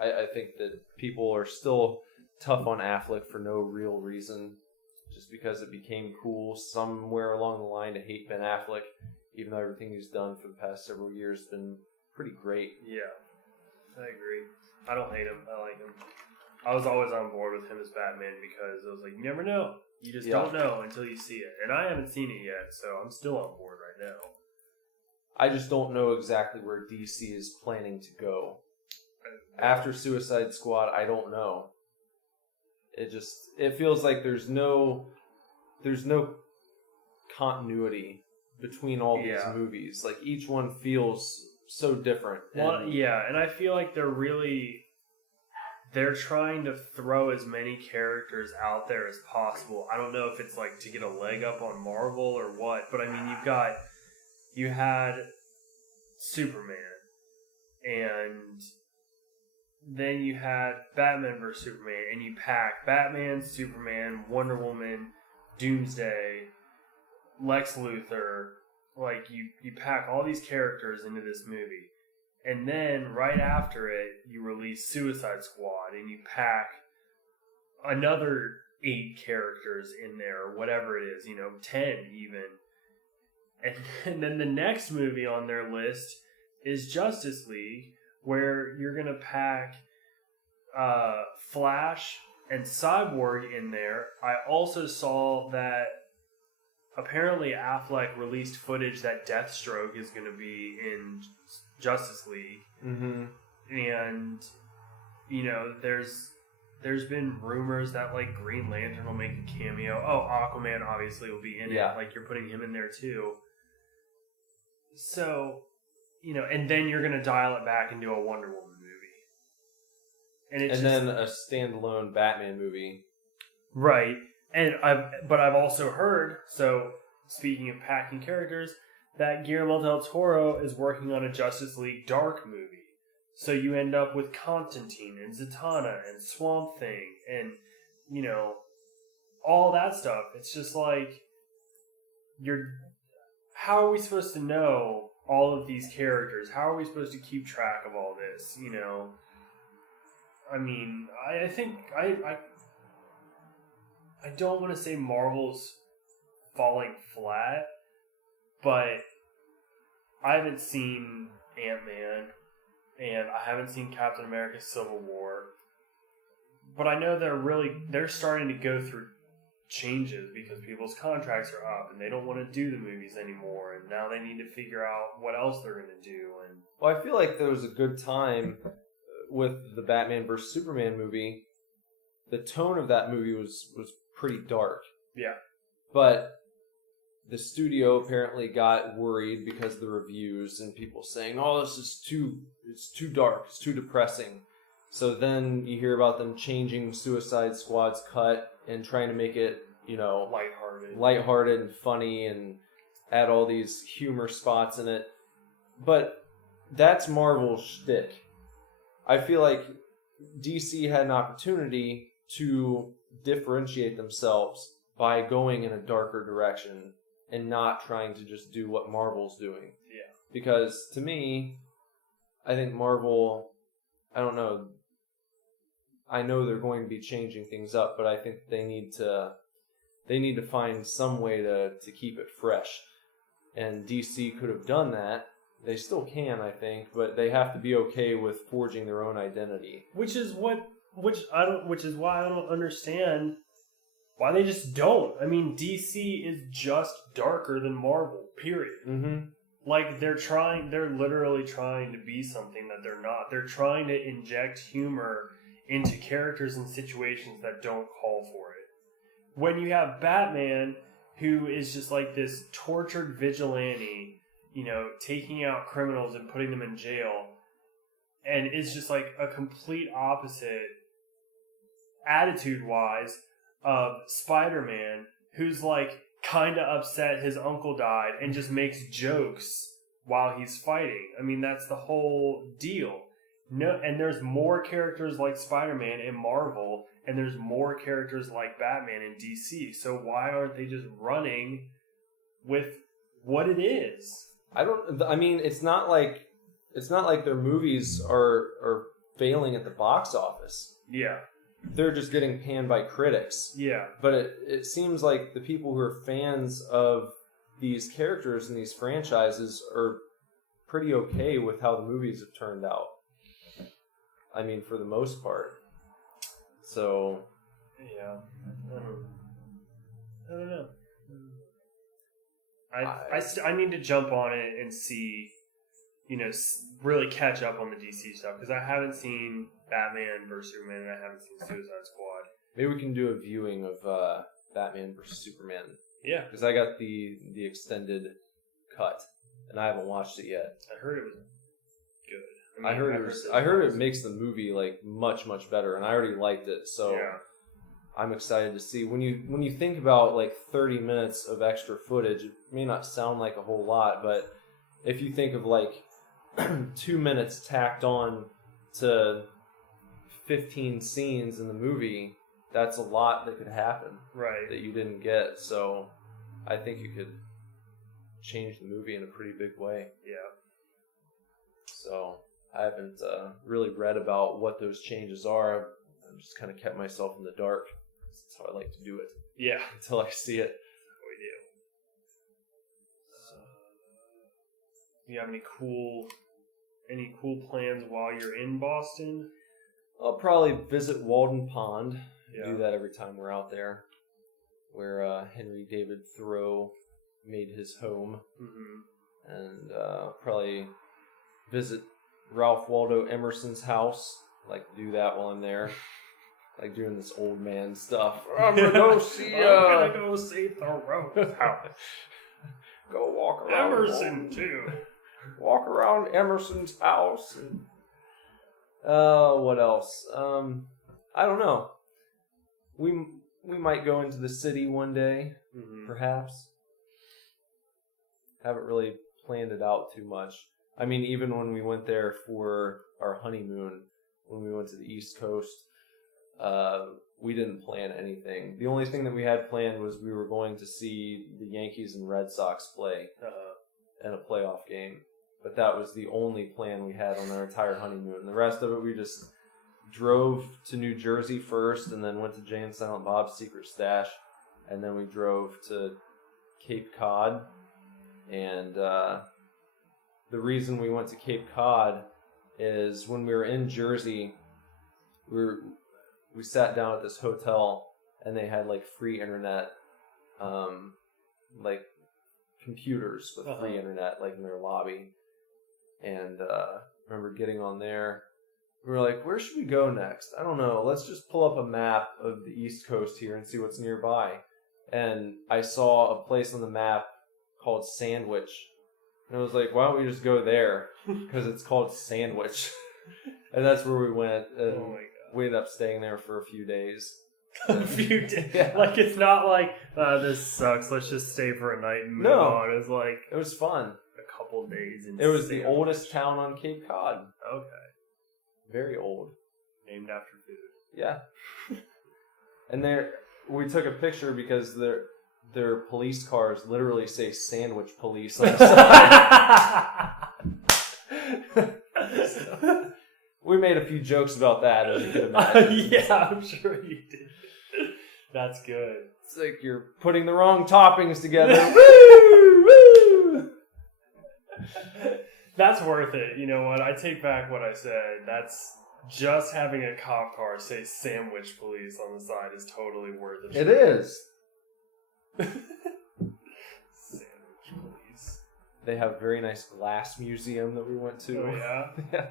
I think that people are still tough on Affleck for no real reason, just because it became cool somewhere along the line to hate Ben Affleck, even though everything he's done for the past several years has been pretty great. Yeah, I agree. I don't hate him. I like him. I was always on board with him as Batman because I was like, you never know. You just don't know until you see it. And I haven't seen it yet, so I'm still on board right now. I just don't know exactly where DC is planning to go. After Suicide Squad, I don't know. It feels like there's no continuity between all these movies. Like, each one feels so different. Well, yeah, and I feel like they're trying to throw as many characters out there as possible. I don't know if it's like to get a leg up on Marvel or what, but I mean, you had Superman, and then you had Batman vs. Superman, and you pack Batman, Superman, Wonder Woman, Doomsday, Lex Luthor. Like, you pack all these characters into this movie. And then, right after it, you release Suicide Squad, and you pack another 8 characters in there, or whatever it is, 10 even. And then the next movie on their list is Justice League, where you're going to pack Flash and Cyborg in there. I also saw that apparently Affleck released footage that Deathstroke is going to be in Justice League. Mm-hmm. And, there's been rumors that, like, Green Lantern will make a cameo. Oh, Aquaman obviously will be in it. Like, you're putting him in there too. So, and then you're going to dial it back and do a Wonder Woman movie. And then a standalone Batman movie. Right. And I've also heard, so speaking of packing characters, that Guillermo del Toro is working on a Justice League Dark movie. So you end up with Constantine and Zatanna and Swamp Thing and, all that stuff. It's just like, how are we supposed to know all of these characters? How are we supposed to keep track of all this, I mean, I think, I don't want to say Marvel's falling flat, but I haven't seen Ant-Man, and I haven't seen Captain America Civil War, but I know they're starting to go through changes because people's contracts are up, and they don't want to do the movies anymore, and now they need to figure out what else they're going to do. And well, I feel like there was a good time with the Batman vs. Superman movie. The tone of that movie was pretty dark. Yeah. But the studio apparently got worried because of the reviews and people saying, "Oh, it's too dark, it's too depressing." So then you hear about them changing Suicide Squad's cut and trying to make it, lighthearted and funny and add all these humor spots in it. But that's Marvel's shtick. I feel like DC had an opportunity to differentiate themselves by going in a darker direction and not trying to just do what Marvel's doing. Yeah. Because to me, I think Marvel, I don't know, I know they're going to be changing things up, but I think they need to find some way to keep it fresh. And DC could have done that. They still can, I think, but they have to be okay with forging their own identity. Which is why I don't understand why they just don't. I mean, DC is just darker than Marvel, period. Mm-hmm. Like, they're literally trying to be something that they're not. They're trying to inject humor into characters and situations that don't call for it. When you have Batman, who is just like this tortured vigilante, taking out criminals and putting them in jail, and it's just like a complete opposite attitude-wise of Spider-Man, who's like kind of upset his uncle died and just makes jokes while he's fighting. I mean, that's the whole deal. No, and there's more characters like Spider-Man in Marvel, and there's more characters like Batman in DC. So why aren't they just running with what it is? I mean, it's not like their movies are failing at the box office. Yeah. They're just getting panned by critics. Yeah. But it seems like the people who are fans of these characters in these franchises are pretty okay with how the movies have turned out. I mean, for the most part. So... Yeah. I don't know. I need to jump on it and see, really catch up on the DC stuff, because I haven't seen Batman vs. Superman and I haven't seen Suicide Squad. Maybe we can do a viewing of Batman vs. Superman. Yeah. Because I got the extended cut, and I haven't watched it yet. I heard it was good. I heard it makes the movie like much, much better, and I already liked it, so... Yeah. I'm excited to see. When you think about like 30 minutes of extra footage, it may not sound like a whole lot, but if you think of like 2 minutes tacked on to 15 scenes in the movie, that's a lot that could happen. Right. That you didn't get. So I think you could change the movie in a pretty big way. Yeah. So I haven't really read about what those changes are. I've just kind of kept myself in the dark. That's how I like to do it. Yeah. Until I see it. We do. Do you have any cool plans while you're in Boston? I'll probably visit Walden Pond. Yeah. Do that every time we're out there. Where Henry David Thoreau made his home. Mm-hmm. And probably visit Ralph Waldo Emerson's house. Like do that while I'm there. Like doing this old man stuff. I'm gonna go see Thoreau's house. Go walk around Emerson too. Walk around Emerson's house. And, what else? I don't know. We might go into the city one day, perhaps. Haven't really planned it out too much. I mean, even when we went there for our honeymoon, when we went to the East Coast, we didn't plan anything. The only thing that we had planned was we were going to see the Yankees and Red Sox play in a playoff game. But that was the only plan we had on our entire honeymoon. The rest of it, we just drove to New Jersey first, and then went to Jay and Silent Bob's Secret Stash, and then we drove to Cape Cod. And the reason we went to Cape Cod is when we were in Jersey, we sat down at this hotel, and they had like free internet, like computers with free internet, like in their lobby. And I remember getting on there. We were like, where should we go next? I don't know. Let's just pull up a map of the East Coast here and see what's nearby. And I saw a place on the map called Sandwich. And I was like, why don't we just go there? Because it's called Sandwich. And that's where we went. And oh my God. We ended up staying there for a few days. A few days? Yeah. Like, it's not like, this sucks, let's just stay for a night and move on. It was like... It was fun. A couple days in It was Sandwich. the oldest town on Cape Cod. Okay. Very old. Named after food. Yeah. And we took a picture because their police cars literally say Sandwich Police on the side. We made a few jokes about that, as you can imagine. Yeah, I'm sure you did. That's good. It's like you're putting the wrong toppings together. Woo! Woo! That's worth it. You know what? I take back what I said. That's just having a cop car say Sandwich Police on the side is totally worth it. It is. Sandwich Police. They have a very nice glass museum that we went to. Oh, yeah? Yeah.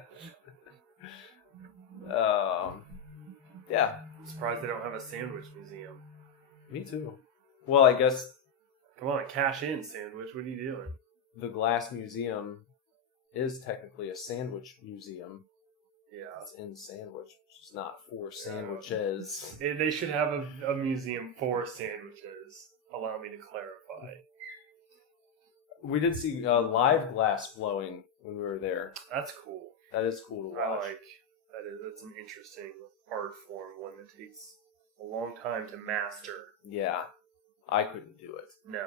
Yeah. I'm surprised they don't have a sandwich museum. Me too. Well, I guess Come on, cash in, Sandwich. What are you doing? the glass museum is technically a sandwich museum. Yeah. It's in Sandwich, which is not for sandwiches. They should have a museum for sandwiches. Allow me to clarify. We did see live glass blowing when we were there. That's cool. That is cool to I watch. like that's an interesting art form, one that takes a long time to master. Yeah. I couldn't do it. No.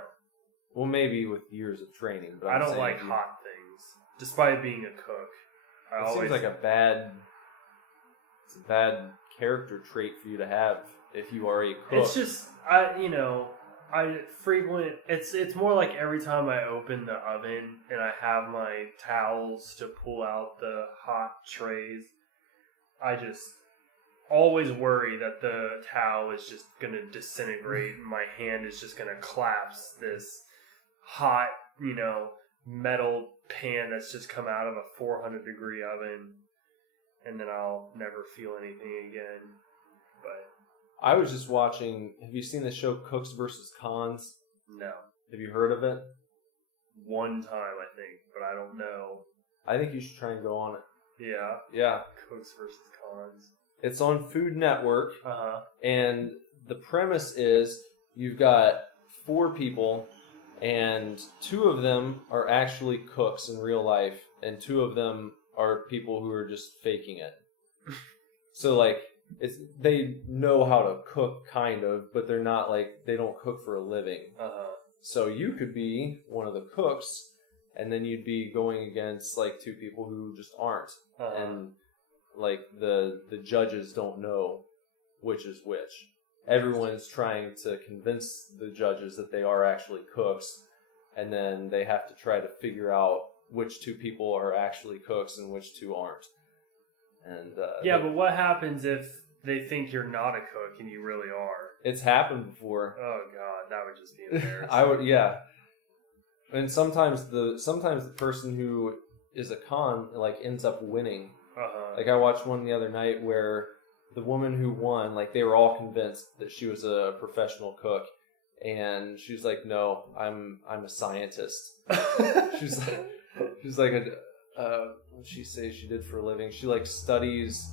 Well, maybe with years of training, but I don't like hot things. Despite being a cook. It seems like it's a bad character trait for you to have if you are a cook. It's just, It's more like every time I open the oven and I have my towels to pull out the hot trays, I just always worry that the towel is just going to disintegrate and my hand is just going to collapse this hot, metal pan that's just come out of a 400-degree oven, and then I'll never feel anything again. But I was just watching, have you seen the show Cooks vs. Cons? no. Have you heard of it? One time, I think, but I don't know. I think you should try and go on it. Yeah. Yeah. Cooks versus Cons. It's on Food Network, Uh-huh. and the premise is you've got 4 people, and 2 of them are actually cooks in real life, and 2 of them are people who are just faking it. So, like, they know how to cook, kind of, but they're not, like, they don't cook for a living. Uh-huh. So you could be one of the cooks, and then you'd be going against, like, 2 people who just aren't. Uh-huh. And, like, the judges don't know which is which. Everyone's trying to convince the judges that they are actually cooks, and then they have to try to figure out which 2 people are actually cooks and which 2 aren't. And but what happens if they think you're not a cook and you really are? it's happened before. Oh God, that would just be embarrassing. I would, yeah. And sometimes the person who is a con like ends up winning. Uh-huh. Like I watched one the other night where the woman who won, like they were all convinced that she was a professional cook, and she was like, "No, I'm a scientist." She's like what did she say she did for a living? She like studies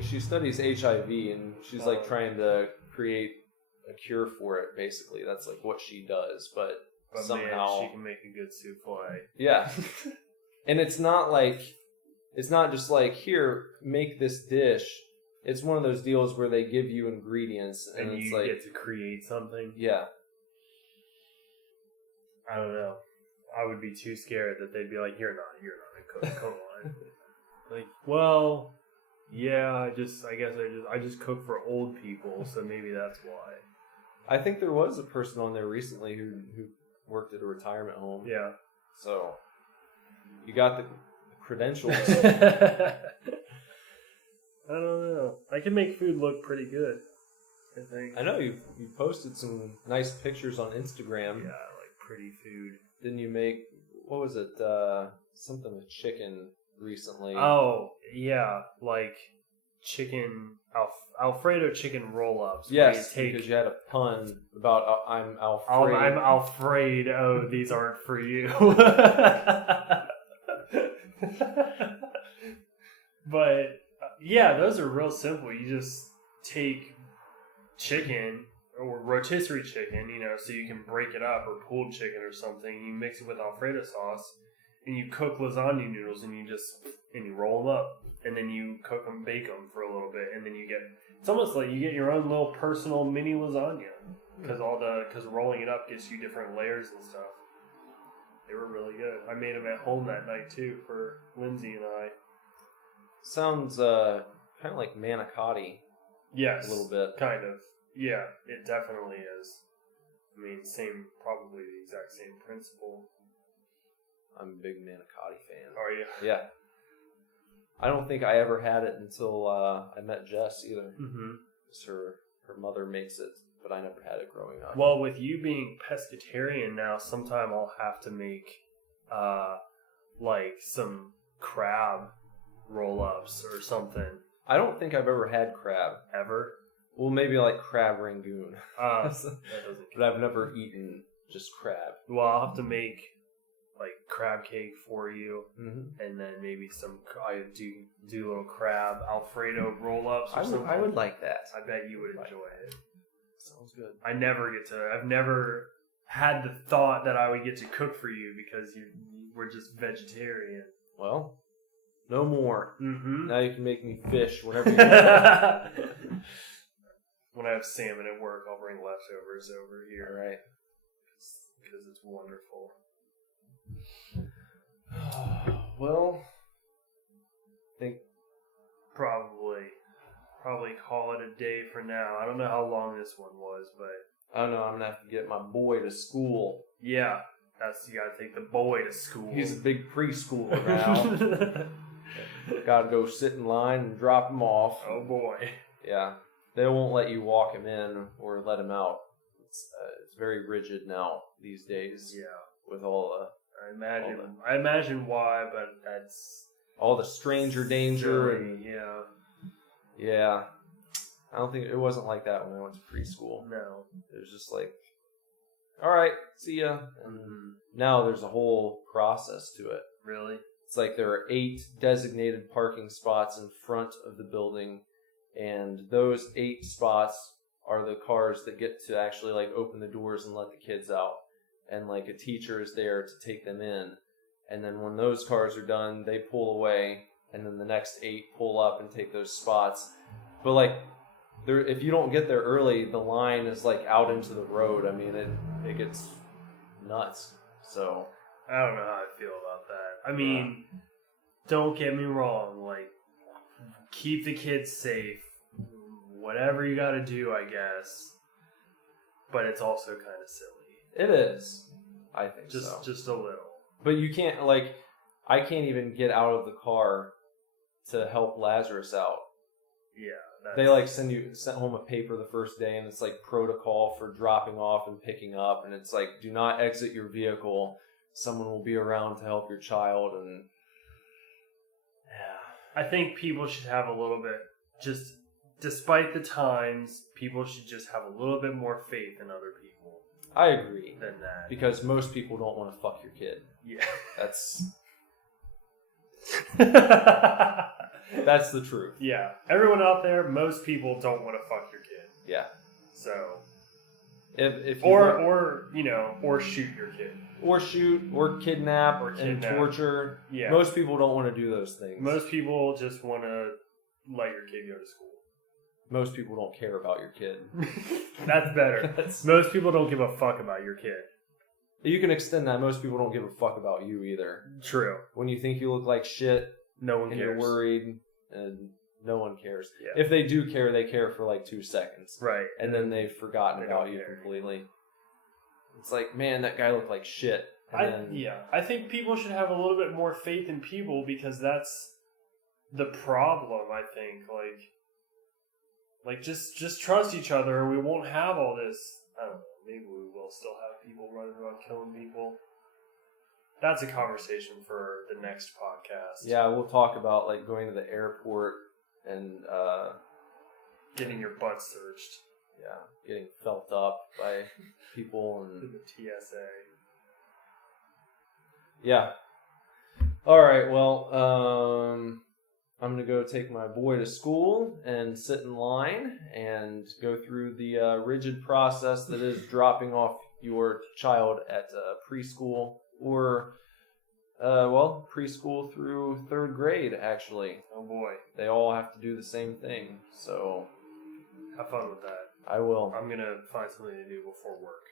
she studies HIV, and she's like trying to create a cure for it. Basically, that's like what she does. But somehow man, she can make a good souffle. Yeah. And it's not just like, here, make this dish. It's one of those deals where they give you ingredients and it's you like, get to create something. Yeah. I don't know. I would be too scared that they'd be like, you're not a cook. Come on. Like, well, yeah, I just cook for old people, so maybe that's why. I think there was a person on there recently who worked at a retirement home. Yeah. So you got the credentials. I don't know. I can make food look pretty good, I think. I know you posted some nice pictures on Instagram. Yeah, like pretty food. Didn't you make, what was it, something with chicken recently? Oh, yeah, like chicken, Alfredo chicken roll-ups. Yes, because you had a pun about I'm Alfredo. I'm Alfredo, these aren't for you. But, yeah, those are real simple. You just take chicken, or rotisserie chicken, so you can break it up, or pulled chicken or something. You mix it with Alfredo sauce, and you cook lasagna noodles, and you roll them up, and then you cook them, bake them for a little bit, and then it's almost like you get your own little personal mini lasagna, because rolling it up gets you different layers and stuff. They were really good. I made them at home that night too for Lindsay and I. Sounds kind of like manicotti. Yes, a little bit. Kind of. Yeah, it definitely is. I mean, probably the exact same principle. I'm a big manicotti fan. Are you? Yeah. I don't think I ever had it until I met Jess either. Mm-hmm. Her mother makes it, but I never had it growing up. Well, with you being pescatarian now, sometime I'll have to make like some crab roll-ups or something. I don't think I've ever had crab. Ever? Well, maybe like crab rangoon. That doesn't but I've never eaten just crab. Well, I'll have to make like crab cake for you, mm-hmm. and then maybe I do little crab Alfredo roll-ups or something. I would like that. I bet you would enjoy it. Sounds good. I've never had the thought that I would get to cook for you because you were just vegetarian. Well, no more. Mm-hmm. Now you can make me fish whenever you want. When I have salmon at work, I'll bring leftovers over here. All right. Because it's wonderful. Well, I think probably probably call it a day for now. I don't know how long this one was, but I don't know. I'm gonna have to get my boy to school. yeah, you gotta take the boy to school. He's a big preschooler now. Gotta go sit in line and drop him off. Oh boy. Yeah, they won't let you walk him in or let him out. It's very rigid now these days. Yeah, with all the. I imagine why, but that's all the stranger danger silly, and yeah. I don't think it wasn't like that when I went to preschool. No, it was just like, all right, see ya. And now there's a whole process to it. Really? It's like there are 8 designated parking spots in front of the building, and those 8 spots are the cars that get to actually like open the doors and let the kids out. And like a teacher is there to take them in. And then when those cars are done, they pull away, and then the next 8 pull up and take those spots. But like, if you don't get there early, the line is like out into the road. I mean, it gets nuts. So I don't know how I feel about that. I mean, don't get me wrong. Like, keep the kids safe. Whatever you got to do, I guess. But it's also kind of silly. It is. I think just a little. But you can't, like, I can't even get out of the car to help Lazarus out. Yeah. They, like, sent home a paper the first day, and it's, like, protocol for dropping off and picking up, and it's, like, do not exit your vehicle. Someone will be around to help your child, and, yeah. I think people should have a little bit, just, despite the times, people should just have a little bit more faith in other people. I agree. Than that. Because most people don't want to fuck your kid. Yeah. That's the truth. Yeah. Everyone out there, most people don't want to fuck your kid. Yeah. So. If or shoot your kid. Or shoot, or kidnap, and torture. Yeah. Most people don't want to do those things. Most people just want to let your kid go to school. Most people don't care about your kid. That's better. Most people don't give a fuck about your kid. You can extend that. Most people don't give a fuck about you either. True. When you think you look like shit, no one cares. You're worried, and no one cares. Yeah. If they do care, they care for like 2 seconds. Right. And then they've forgotten about you completely. It's like, man, that guy looked like shit. I think people should have a little bit more faith in people, because that's the problem, I think. Like just trust each other, and we won't have all this. I don't know. Maybe we will still have people running around killing people. That's a conversation for the next podcast. Yeah, we'll talk about like going to the airport and getting your butt searched. Yeah, getting felt up by people and the TSA. Yeah. All right. Well, I'm going to go take my boy to school and sit in line and go through the rigid process that is dropping off your child at preschool or, preschool through 3rd grade, actually. Oh, boy. They all have to do the same thing, so... Have fun with that. I will. I'm going to find something to do before work.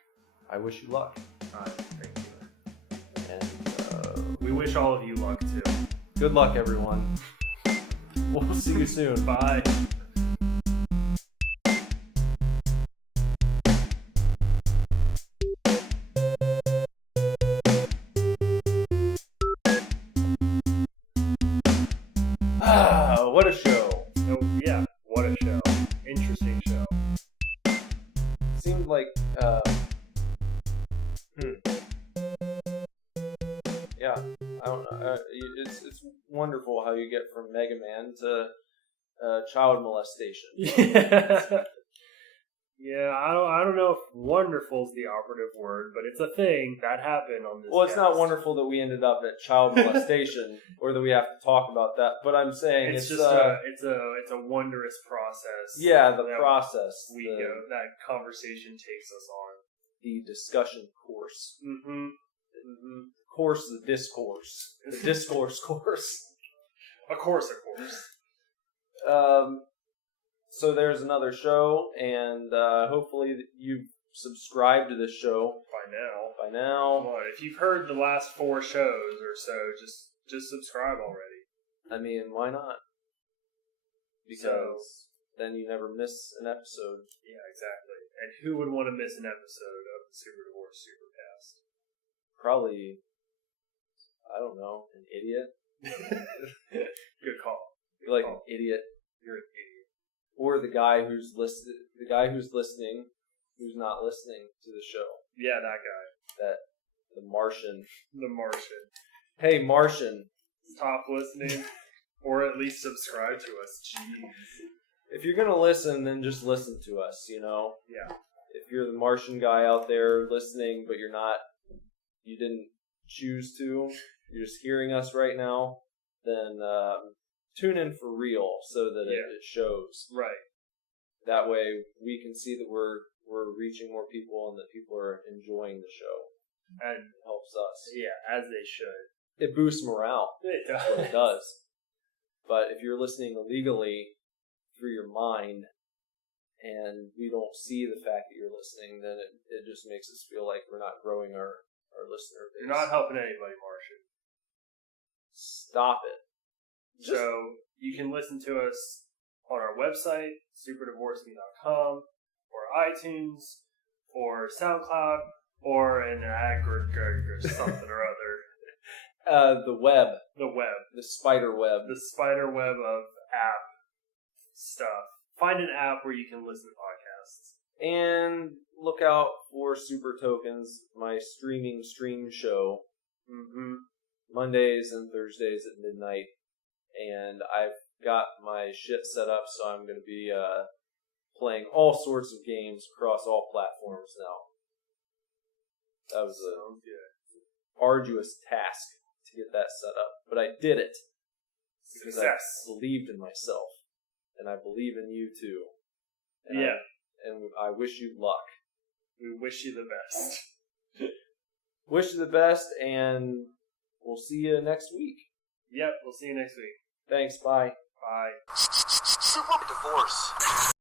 I wish you luck. Thank you. And we wish all of you luck, too. Good luck, everyone. We'll see you soon. Bye. What a show. Oh, yeah, what a show. Interesting show. Seemed like, yeah, I don't know. It's wonderful how you get from Mega Man to child molestation. Yeah. Yeah, I don't know if wonderful is the operative word, but it's a thing that happened on this. Well, it's not wonderful that we ended up at child molestation, or that we have to talk about that. But I'm saying it's just a wondrous process. Yeah, the process. That conversation takes us on. The discussion course. Mm-hmm. Course, the discourse. The discourse course. A course. So there's another show, and hopefully you've subscribed to this show by now. Well, if you've heard the last 4 shows or so, just subscribe already. I mean, why not? Because then you never miss an episode. Yeah, exactly. And who would want to miss an episode of the Super Divorce Supercast? Probably, I don't know, an idiot. Good call. You're like an idiot. You're an idiot. Or the guy who's listening, who's not listening to the show. Yeah, that guy. The Martian. The Martian. Hey, Martian. Stop listening, or at least subscribe to us. Jeez. If you're gonna listen, then just listen to us, you know? Yeah. If you're the Martian guy out there listening, but you didn't choose to, you're just hearing us right now, then tune in for real so that it shows. Right. That way we can see that we're reaching more people and that people are enjoying the show. And it helps us. Yeah, as they should. It boosts morale. It does. That's what it does. But if you're listening illegally through your mind and we don't see the fact that you're listening, then it just makes us feel like we're not growing our listener base. You're not helping anybody, Martian. Stop it. So you can listen to us on our website, superdivorceme.com, or iTunes, or SoundCloud, or an aggregator, something or other. The web. The web. The spider web. The spider web of app stuff. Find an app where you can listen to podcasts. And look out for Super Tokens, my stream show. Mm-hmm. Mondays and Thursdays at midnight. And I've got my shit set up, so I'm going to be playing all sorts of games across all platforms now. That was an arduous task to get that set up, but I did it. Because Success. I believed in myself. And I believe in you too. And yeah. And I wish you luck. We wish you the best. Wish you the best, and we'll see you next week. Yep, we'll see you next week. Thanks, bye. Bye. Super Divorce.